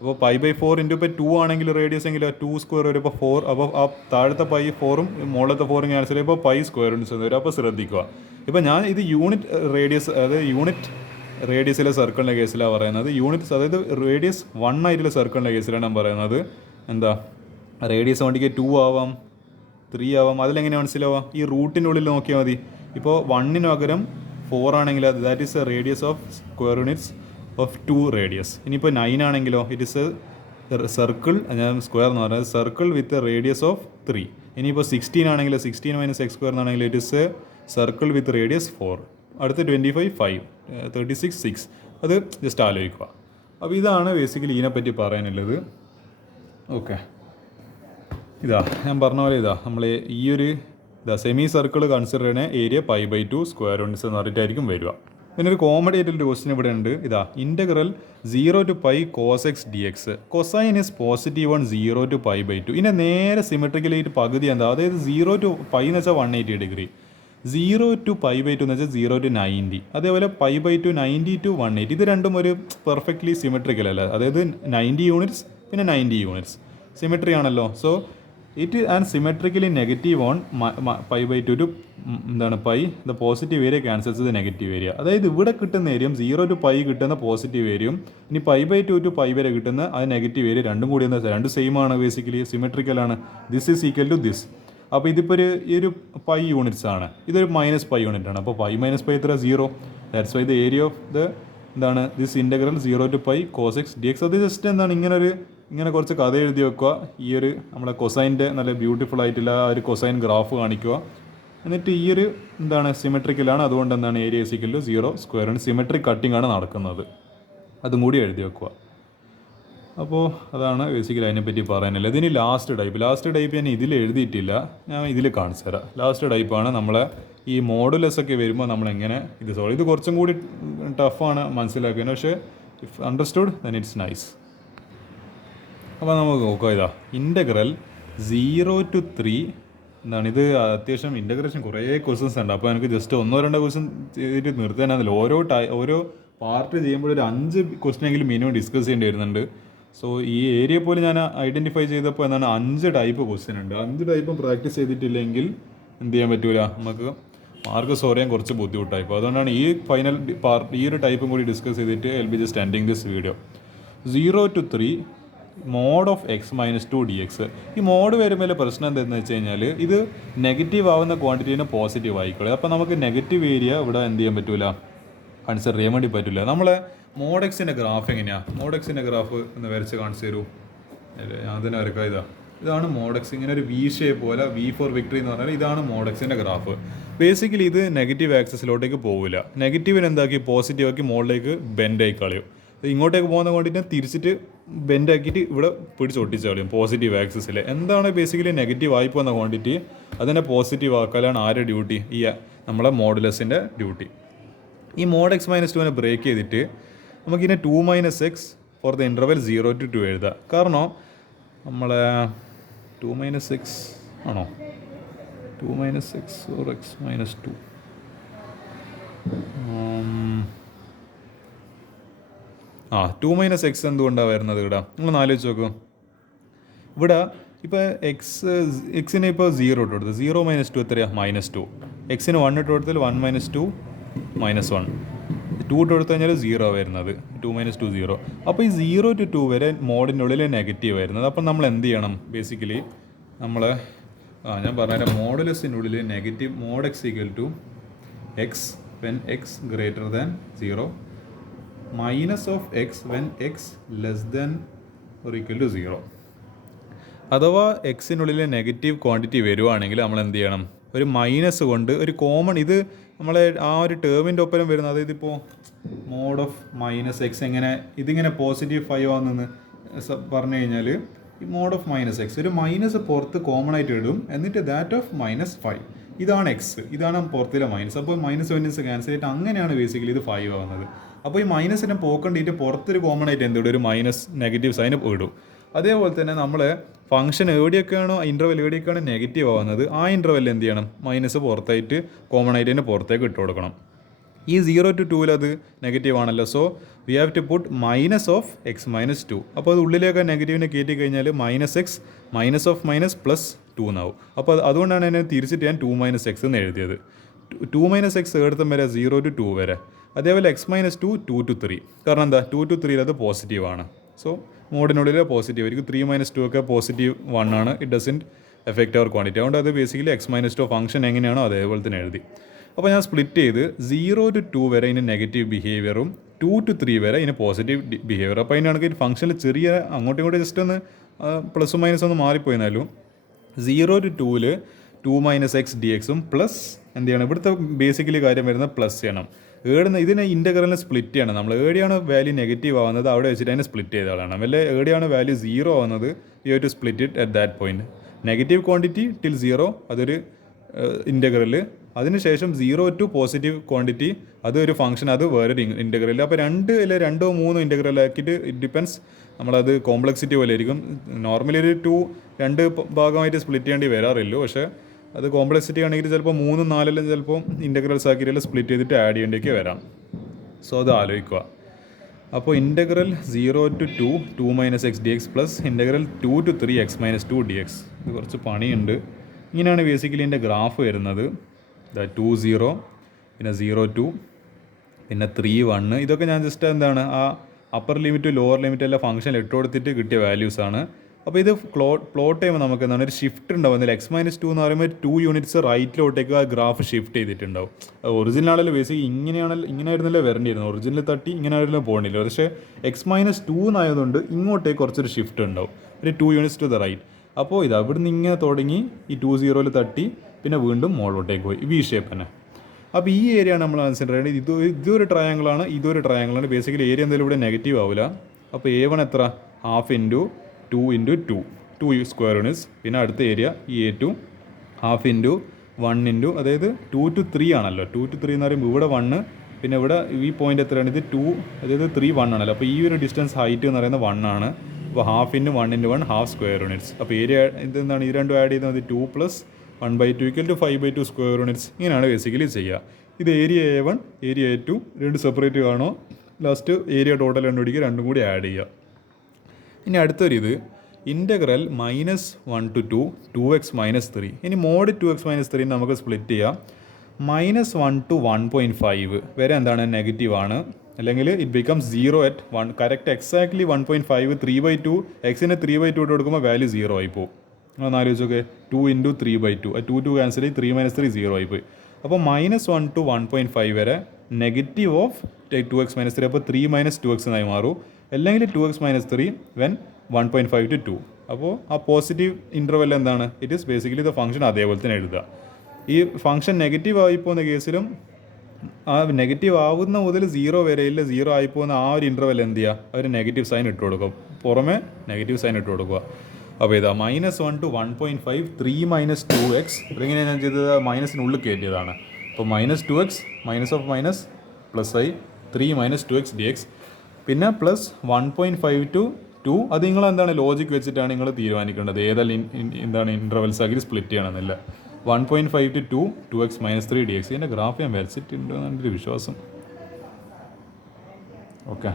അപ്പോൾ π/4 ഇൻറ്റു ഇപ്പോൾ 2 ആണെങ്കിൽ റേഡിയസ് എങ്കിൽ 2 സ്ക്വയർ വരും. ഇപ്പോൾ 4, അപ്പോൾ ആ താഴത്തെ പൈ 4ഉം മുകളിലത്തെ 4ഉം ക്യാൻസൽ ചെയ്യുമ്പോൾ π സ്ക്വയർ വരും. അപ്പോൾ ശ്രദ്ധിക്കുക, ഇപ്പോൾ ഞാൻ ഇത് യൂണിറ്റ് റേഡിയസ്, അതായത് യൂണിറ്റ് റേഡിയസിലെ സർക്കിളിൻ്റെ കേസിലാണ് പറയുന്നത്. യൂണിറ്റ്സ്, അതായത് റേഡിയസ് 1 ആയിട്ടുള്ള സർക്കിളിൻ്റെ കേസിലാണ് ഞാൻ പറയുന്നത്. എന്താ റേഡിയസ് വണ്ടിക്ക് 2 ആവാം, 3 ആവാം. അതിലെങ്ങനെ മനസ്സിലാവാം? ഈ റൂട്ടിനുള്ളിൽ നോക്കിയാൽ മതി. ഇപ്പോൾ 1 പകരം 4 ആണെങ്കിൽ that is A radius of square units of 2 radius. ഇനിയിപ്പോൾ 9 ആണെങ്കിലോ ഇറ്റ് ഇസ് എ സർക്കിൾ, ഞാൻ സ്ക്വയർ എന്ന് പറയുന്നത് circle with a radius of 3. ഇനിയിപ്പോൾ 16 ആണെങ്കിൽ 16 - x സ്ക്വയർ എന്നാണെങ്കിൽ it is A circle with radius 4. അടുത്ത് 25 5, 36 6. അത് ജസ്റ്റ് ആലോചിക്കുക. അപ്പോൾ ഇതാണ് ബേസിക്കലി ഇതിനെപ്പറ്റി പറയാനുള്ളത്. ഓക്കെ, ഇതാ ഞാൻ പറഞ്ഞ പോലെ ഇതാ നമ്മൾ ഈ ഒരു സെമി സർക്കിൾ കൺസിഡർ ചെയ്യണ ഏരിയ π/2 സ്ക്വയർ യൂണിറ്റ്സ് എന്ന് പറഞ്ഞിട്ടായിരിക്കും വരിക. പിന്നെ ഒരു കോമഡി ആയിട്ടുള്ള ക്വസ്റ്റ്യൻ ഇവിടെ ഉണ്ട്. ഇതാ integral 0 to π cos x dx cosine is positive 0 to π/2. ഇതിനെ നേരെ സിമെട്രിക്കലായിട്ട് പകുതി എന്താ, അതായത് 0 to π എന്ന് വെച്ചാൽ 180 ഡിഗ്രി, 0 to π/2 എന്ന് വെച്ചാൽ 0 to 90, അതേപോലെ π/2 90 to 180. ഇത് രണ്ടും ഒരു പെർഫെക്റ്റ്ലി സിമെട്രിക്കൽ അല്ല, അതായത് 90 യൂണിറ്റ്സ് പിന്നെ 90 യൂണിറ്റ്സ് സിമെട്രി ആണല്ലോ. So it and symmetrically negative on π/2 to എന്താണ് π the positive area cancels the negative area. അതായത് ഇവിടെ കിട്ടുന്ന ഏരിയയും 0 to π കിട്ടുന്ന പോസിറ്റീവ് ഏരിയയും ഇനി π/2 to π വരെ കിട്ടുന്ന അത് നെഗറ്റീവ് ഏരിയ രണ്ടും കൂടി എന്താ രണ്ടും സെയിം ആണ്, ബേസിക്കലി സിമെട്രിക്കലാണ്. This is equal to this. അപ്പോൾ ഇതിപ്പോൾ ഈ ഒരു π യൂണിറ്റ്സ് ആണ്, ഇതൊരു -π യൂണിറ്റ് ആണ്. അപ്പോൾ π - π എത്ര 0. That's why the area of the എന്താണ് this integral 0 to π cos x dx. അത് ജസ്റ്റ് എന്താണ് ഇങ്ങനെ കുറച്ച് കഥ എഴുതി വെക്കുക. ഈ ഒരു നമ്മളെ കൊസൈൻ്റെ നല്ല ബ്യൂട്ടിഫുൾ ആയിട്ടുള്ള ആ ഒരു കൊസൈൻ ഗ്രാഫ് കാണിക്കുക. എന്നിട്ട് ഈ ഒരു എന്താണ് സിമെട്രിക്കലാണ്, അതുകൊണ്ട് എന്താണ് ഏരിയ ഈക്വൽ ടു 0 സ്ക്വയർ ആണ്. സിമെട്രിക് കട്ടിംഗ് ആണ് നടക്കുന്നത്, അതും കൂടി എഴുതി വെക്കുക. അപ്പോൾ അതാണ് ബേസിക്കലി അതിനെപ്പറ്റി പറയാനുള്ളത്. ഇതിന് ലാസ്റ്റ് ടൈപ്പ് ഞാൻ ഇതിൽ എഴുതിയിട്ടില്ല, ഞാൻ ഇതിൽ കാണിച്ചു തരാം. ലാസ്റ്റ് ടൈപ്പാണ് നമ്മളെ ഈ മോഡുലസ് ഒക്കെ വരുമ്പോൾ നമ്മളെങ്ങനെ ഇത് സോൾവ്. ഇത് കുറച്ചും കൂടി ടഫാണ് മനസ്സിലാക്കുന്നത്, പക്ഷേ if understood then it's nice. അപ്പോൾ നമുക്ക് നോക്കാം. ഇതാ ഇൻ്റഗ്രൽ 0 to 3 എന്താണ് ഇത്. അത്യാവശ്യം ഇൻ്റഗ്രേഷൻ കുറേ ക്വസ്റ്റ്യൻസ് ഉണ്ട്. അപ്പോൾ എനിക്ക് ജസ്റ്റ് 1-2 ക്വസ്റ്റ്യൻ ചെയ്തിട്ട് നിർത്താനാണല്ലോ. ഓരോ പാർട്ട് ചെയ്യുമ്പോൾ ഒരു 5 ക്വസ്റ്റ്യനെങ്കിലും മിനിമം ഡിസ്കസ് ചെയ്യേണ്ടി വരുന്നുണ്ട്. സോ ഈ ഏരിയ പോലെ ഞാൻ ഐഡൻറ്റിഫൈ ചെയ്തപ്പോൾ എന്താണ് 5 ടൈപ്പ് ക്വസ്റ്റ്യൻ ഉണ്ട്. 5 ടൈപ്പും പ്രാക്ടീസ് ചെയ്തിട്ടില്ലെങ്കിൽ എന്ത് ചെയ്യാൻ പറ്റില്ല, നമുക്ക് മാർക്ക് സ്കോർ ചെയ്യാൻ കുറച്ച് ബുദ്ധിമുട്ടായി. അപ്പോൾ അതുകൊണ്ടാണ് ഈ ഫൈനൽ പാർട്ട് ഈ ഒരു ടൈപ്പും കൂടി ഡിസ്കസ് ചെയ്തിട്ട് I will be just ending this video. 0 to 3 mod of x - 2 dx. ഈ മോഡ് വരുമ്പോൾ പ്രശ്നം എന്താണെന്ന് വെച്ച് കഴിഞ്ഞാൽ ഇത് നെഗറ്റീവ് ആവുന്ന ക്വാണ്ടിറ്റീനെ പോസിറ്റീവ് ആയിക്കോളെ. അപ്പോൾ നമുക്ക് നെഗറ്റീവ് ഏരിയ ഇവിടെ എന്ത് ചെയ്യാൻ പറ്റില്ല, കൺസിഡർ ചെയ്യാൻ വേണ്ടി പറ്റില്ല. നമ്മളെ മോഡ് എക്സിൻ്റെ ഗ്രാഫ് എങ്ങനെയാണ്? മോഡ് എക്സിൻ്റെ ഗ്രാഫ് ഒന്ന് വരച്ച് കാണിച്ചു തരൂ. ഞാൻ തന്നെ വരക്കാം. ഇതാണ് മോഡ് എക്സ്. ഇങ്ങനെ ഒരു വി ഷേപ്പ് പോലെ, വി ഫോർ വിക്ടറി എന്ന് പറഞ്ഞാൽ ഇതാണ് മോഡ് എക്സിൻ്റെ ഗ്രാഫ്. ബേസിക്കലി ഇത് നെഗറ്റീവ് ആക്സിസിലോട്ടേക്ക് പോകില്ല. നെഗറ്റീവിന് എന്താക്കി പോസിറ്റീവാക്കി മുകളിലേക്ക് ബെൻഡായി കളയും. ഇങ്ങോട്ടേക്ക് പോകുന്ന ക്വാണ്ടിറ്റി തിരിച്ചിട്ട് ബെൻഡാക്കിയിട്ട് ഇവിടെ പിടിച്ചൊട്ടിച്ച് കളയും പോസിറ്റീവ് ആക്സിസിൽ. എന്താണ് ബേസിക്കലി നെഗറ്റീവ് ആയി പോകുന്ന ക്വാണ്ടിറ്റി അതിനെ പോസിറ്റീവ് ആക്കാനാണ് ആരുടെ ഡ്യൂട്ടി? ഈ നമ്മളെ മോഡുലസിൻ്റെ ഡ്യൂട്ടി. ഈ മോഡ് x - 2 ബ്രേക്ക് ചെയ്തിട്ട് നമുക്കിതിനെ 2 - x for the interval 0 to 2 എഴുതാം. കാരണം നമ്മളെ 2 - x ആണോ, 2 - x or x - 2 2 - x എന്തുകൊണ്ടാണ് വരുന്നത് ഇവിടെ നിങ്ങൾ ആലോചിച്ച് നോക്കും. ഇവിടെ ഇപ്പോൾ എക്സിന് ഇപ്പോൾ 0 ഇട്ട് കൊടുത്ത് 0 - 2 എത്രയാണ് -2. എക്സിന് 1 ഇട്ട് കൊടുത്താൽ 1 - 2 -1. 2 ഇട്ട് കൊടുത്തു കഴിഞ്ഞാൽ 0 വരുന്നത്. 2 - 2 0. അപ്പോൾ ഈ 0 to 2 വരെ മോഡിൻ്റെ ഉള്ളിൽ നെഗറ്റീവ് വരുന്നത്. അപ്പം നമ്മൾ എന്ത് ചെയ്യണം? ബേസിക്കലി നമ്മൾ ഞാൻ പറഞ്ഞുതരാം. മോഡുലസിൻ്റെ ഉള്ളിൽ negative mod x equal to X when X greater than 0 minus of X when X less than or equal to 0. അഥവാ എക്സിനുള്ളിൽ നെഗറ്റീവ് ക്വാണ്ടിറ്റി വരുവാണെങ്കിൽ നമ്മൾ എന്ത് ചെയ്യണം? ഒരു മൈനസ് കൊണ്ട് ഒരു കോമൺ ഇത് നമ്മളെ ആ ഒരു ടേമിൻ്റെ ഒപ്പം വരുന്നത്. അതായത് ഇപ്പോൾ മോഡ് ഓഫ് -x എങ്ങനെ ഇതിങ്ങനെ +5 ആണെന്ന് പറഞ്ഞു കഴിഞ്ഞാൽ ഈ മോഡ് ഓഫ് -x ഒരു മൈനസ് പുറത്ത് കോമൺ ആയിട്ട് ഇടും. എന്നിട്ട് ദാറ്റ് ഓഫ് -5 ഇതാണ് എക്സ്, ഇതാണ് പുറത്തിലെ മൈനസ്. അപ്പോൾ മൈനസ് ക്യാൻസൽ ചെയ്തിട്ട് അങ്ങനെയാണ് ബേസിക്കലി ഇത് 5 ആവുന്നത്. അപ്പോൾ ഈ മൈനസിനെ പോക്കണ്ടിട്ട് പുറത്തൊരു കോമൺ ആയിട്ട് എന്തിടും? ഒരു മൈനസ് നെഗറ്റീവ് സൈൻ ഇടും. അതേപോലെ തന്നെ നമ്മൾ ഫംഗ്ഷൻ എവിടെയൊക്കെയാണോ ഇൻ്റർവെൽ എവിടെയൊക്കെയാണ് നെഗറ്റീവ് ആവുന്നത് ആ ഇൻ്റർവെൽ എന്ത് ചെയ്യണം? മൈനസ് പുറത്തായിട്ട് കോമൺ ആയിട്ട് തന്നെ പുറത്തേക്ക് ഇട്ട് കൊടുക്കണം. ഈ 0-2 അത് നെഗറ്റീവ് ആണല്ലോ. So we have to put minus of X minus 2. അപ്പോൾ അത് ഉള്ളിലേക്ക് നെഗറ്റീവിനെ കയറ്റി കഴിഞ്ഞാൽ -x മൈനസ് ഓഫ് മൈനസ് +2 എന്നാവും. അപ്പോൾ അതുകൊണ്ടാണ് എന്നെ തിരിച്ചിട്ട് ഞാൻ 2 - x എന്ന് എഴുതിയത്. 2 - x എടുത്തും വരെ 0-2 വരെ. അതേപോലെ x - 2 2-3. കാരണം എന്താ 2-3 അത് പോസിറ്റീവാണ്. സോ മോഡിനുള്ളിൽ പോസിറ്റീവ് ആയിരിക്കും. 3 - 2 ഒക്കെ പോസിറ്റീവ് 1 ആണ്. It doesn't affect our quantity. അതുകൊണ്ട് അത് ബേസിക്കലി x - 2 ഫംഗ്ഷൻ എങ്ങനെയാണോ അതേപോലെ തന്നെ എഴുതി. അപ്പോൾ ഞാൻ സ്പ്ലിറ്റ് ചെയ്ത് 0-2 വരെ ഇതിന് നെഗറ്റീവ് ബിഹേവിയറും 2-3 വരെ ഇതിന് പോസിറ്റീവ് ബിഹേവിയർ. അപ്പോൾ അതിനാണെങ്കിൽ ഫംഗ്ഷനിൽ ചെറിയ അങ്ങോട്ടും ഇങ്ങോട്ടും ജസ്റ്റ് ഒന്ന് പ്ലസും മൈനസും ഒന്ന് മാറിപ്പോയെന്നാലും 0-2 2 - x dx പ്ലസ് എന്ത് ചെയ്യണം, ഇവിടുത്തെ ബേസിക്കലി കാര്യം വരുന്നത് പ്ലസ് ചെയ്യണം. ഇതിനെ ഇൻ്റഗ്രലിനെ സ്പ്ലിറ്റ് ചെയ്യണം. നമ്മൾ എവിടെയാണ് വാല്യൂ നെഗറ്റീവ് ആവുന്നത് അവിടെ വെച്ചിട്ട് അതിനെ സ്പ്ലിറ്റ് ചെയ്ത് കളയണം. അല്ലെ എവിടെയാണ് വാല്യൂ 0 ആവുന്നത് you have to split it at that point. Negative quantity till 0 അതൊരു ഇൻ്റഗ്രൽ. അതിനുശേഷം 0 to പോസിറ്റീവ് ക്വാണ്ടിറ്റി അതൊരു ഫംഗ്ഷൻ, അത് വേറൊരു ഇൻ്റഗ്രൽ. അപ്പോൾ 2 അല്ലെ 2 or 3 ഇൻ്റഗ്രൽ ആക്കിയിട്ട് ഇറ്റ് ഡിപ്പെൻസ്. നമ്മളത് കോംപ്ലക്സിറ്റി പോലെ ആയിരിക്കും. നോർമലി ഒരു 2 ഭാഗമായിട്ട് സ്പ്ലിറ്റ് ചെയ്യേണ്ടി വരാറില്ല. പക്ഷേ അത് കോംപ്ലക്സിറ്റി ആണെങ്കിൽ ചിലപ്പോൾ 3, 4 ചിലപ്പോൾ ഇൻ്റഗ്രൽസ് ആക്കിയിട്ട് സ്പ്ലിറ്റ് ചെയ്തിട്ട് ആഡ് ചെയ്യേണ്ടിയൊക്കെ വരാം. സോ അത് ആലോചിക്കുക. അപ്പോൾ integral 0-2 2 - x dx plus integral 2-3 x - 2 dx. ഇത് കുറച്ച് പണിയുണ്ട്. ഇങ്ങനെയാണ് ബേസിക്കലി എൻ്റെ ഗ്രാഫ് വരുന്നത്. 2 0 പിന്നെ 0 2 പിന്നെ 3 1. ഇതൊക്കെ ഞാൻ ജസ്റ്റ് എന്താണ് ആ അപ്പർ ലിമിറ്റ് ലോവർ ലിമിറ്റ് എല്ലാം ഫംഗ്ഷൻ ഇട്ട് കൊടുത്തിട്ട് കിട്ടിയ വാല്യൂസാണ്. അപ്പോൾ ഇത് പ്ലോട്ട് ചെയ്യുമ്പോൾ നമുക്ക് എന്താണ് ഒരു ഷിഫ്റ്റ് ഉണ്ടാവും. x - 2 എന്ന് പറയുമ്പോൾ 2 യൂണിറ്റ്സ് റൈറ്റിലോട്ടേക്ക് ആ ഗ്രാഫ് ഷിഫ്റ്റ് ചെയ്തിട്ടുണ്ടാവും. ഒറിജിനൽ ആണല്ലോ ബേസിക് ഇങ്ങനെ ആയിരുന്നല്ലോ വരേണ്ടിയിരുന്നു. ഒറിജിനൽ തട്ടി ഇങ്ങനെ ആയിരുന്നല്ലോ പോകേണ്ടില്ല. പക്ഷേ x - 2 എന്നായതുകൊണ്ട് ഇങ്ങോട്ടേക്ക് കുറച്ചൊരു ഷിഫ്റ്റ് ഉണ്ടാവും, ഒരു 2 യൂണിറ്റ്സ് ടു ദ റൈറ്റ്. അപ്പോൾ ഇത് അവിടുന്ന് ഇങ്ങനെ തുടങ്ങി ഈ 2 0 തട്ടി പിന്നെ വീണ്ടും മുകളിലോട്ടേക്ക് പോയി വി ഷേപ്പ് തന്നെ. അപ്പോൾ ഈ ഏരിയ ആണ് നമ്മൾ കൺസിഡർ ചെയ്യേണ്ടത്. ഇതൊരു ട്രയാങ്കിളാണ്, ഇതൊരു ട്രയാങ്കിളാണ്. ബേസിക്കലി ഏരിയ എന്തായാലും ഇവിടെ നെഗറ്റീവ് ആവില്ല. അപ്പോൾ A1 എത്ര, 1/2 × 2 × 2 2 സ്ക്വയർ യൂണിറ്റ്സ്. പിന്നെ അടുത്ത ഏരിയ ഈ A2 1/2 × 1 × അതായത് 2 to 3 ആണല്ലോ. 2 to 3 എന്ന് പറയുമ്പോൾ ഇവിടെ 1, പിന്നെ ഇവിടെ ഈ പോയിന്റ് എത്രയാണ്, ഇത് 2, അതായത് 3 1 ആണല്ലോ. അപ്പോൾ ഈ ഒരു ഡിസ്റ്റൻസ് ഹൈറ്റ് എന്ന് പറയുന്നത് 1 ആണ്. അപ്പോൾ 1/2 × 1 × 1 1/2 സ്ക്വയർ യൂണിറ്റ്സ്. അപ്പോൾ ഏരിയ ഇതെന്താണ്, ഈ രണ്ടും ആഡ് ചെയ്താൽ മതി. 2 + 1/2 = 5/2 സ്ക്വയർ യൂണിറ്റ്സ്. ഇങ്ങനെയാണ് ബേസിക്കലി ചെയ്യുക. ഇത് ഏരിയ A1 ഏരിയ A2 രണ്ട് സെപ്പറേറ്റ് കാണോ. ലാസ്റ്റ് ഏരിയ ടോട്ടൽ കണ്ടുപിടിക്കുക, രണ്ടും കൂടി ആഡ് ചെയ്യുക. ഇനി അടുത്തൊരു ഇത് ഇൻ്റഗ്രൽ -1 to 2 2x - 3. ഇനി മോഡ് 2x - 3 നമുക്ക് സ്പ്ലിറ്റ് ചെയ്യാം. -1 to 1.5 വരെ എന്താണ് നെഗറ്റീവ് ആണ്, അല്ലെങ്കിൽ it becomes 0 at 1. Correct exactly 1.5 3/2 എക്സിന് 3/2 ഇട്ട് കൊടുക്കുമ്പോൾ വാല്യൂ 0 ആയിപ്പോവും. ഒന്ന് ആലോചിച്ചൊക്കെ 2 × 3/2 2 ക്യാൻസൽ ചെയ്ത് 3 - 3 0 ആയിപ്പോയി. അപ്പോൾ -1 to 1.5 വരെ നെഗറ്റീവ് ഓഫ് 2x - 3. അപ്പോൾ 3 - 2x എന്നായി മാറും. അല്ലെങ്കിൽ 2x - 3 വെൻ 1.5 to 2. അപ്പോൾ ആ പോസിറ്റീവ് ഇൻ്റർവെൽ എന്താണ്, it is basically the function അതേപോലെ തന്നെ എഴുതുക. ഈ ഫംഗ്ഷൻ നെഗറ്റീവ് ആയിപ്പോകുന്ന കേസിലും ആ നെഗറ്റീവ് ആവുന്ന മുതൽ 0 വരെയില്ല 0 ആയിപ്പോകുന്ന ആ ഒരു ഇൻ്റർവെൽ എന്ത് ചെയ്യുക, അവർ നെഗറ്റീവ് സൈൻ ഇട്ട് കൊടുക്കുക, പുറമെ നെഗറ്റീവ് സൈൻ ഇട്ട് കൊടുക്കുക. അപ്പോൾ ഇതാ -1 to 1.5 3 - 2x. ഇതിങ്ങനെ ഞാൻ ചെയ്തത് മൈനസിനുള്ളിൽ കയറ്റിയതാണ്. അപ്പോൾ -2x minus of minus plus ആയി 3 - 2x dx. പിന്നെ പ്ലസ് 1.5 to 2. അത് നിങ്ങൾ എന്താണ് ലോജിക്ക് വെച്ചിട്ടാണ് നിങ്ങൾ തീരുമാനിക്കേണ്ടത് ഏതെല്ലാം എന്താണ് ഇൻ്റർവെൽസ് ആക്കി സ്പ്ലിറ്റ് ചെയ്യണമെന്നില്ല. 1.5 to 2 2x - 3 dx. ഇതിൻ്റെ ഗ്രാഫ് ഞാൻ വരച്ചിട്ടുണ്ട് എന്നാണ് എൻ്റെ വിശ്വാസം. ഓക്കെ,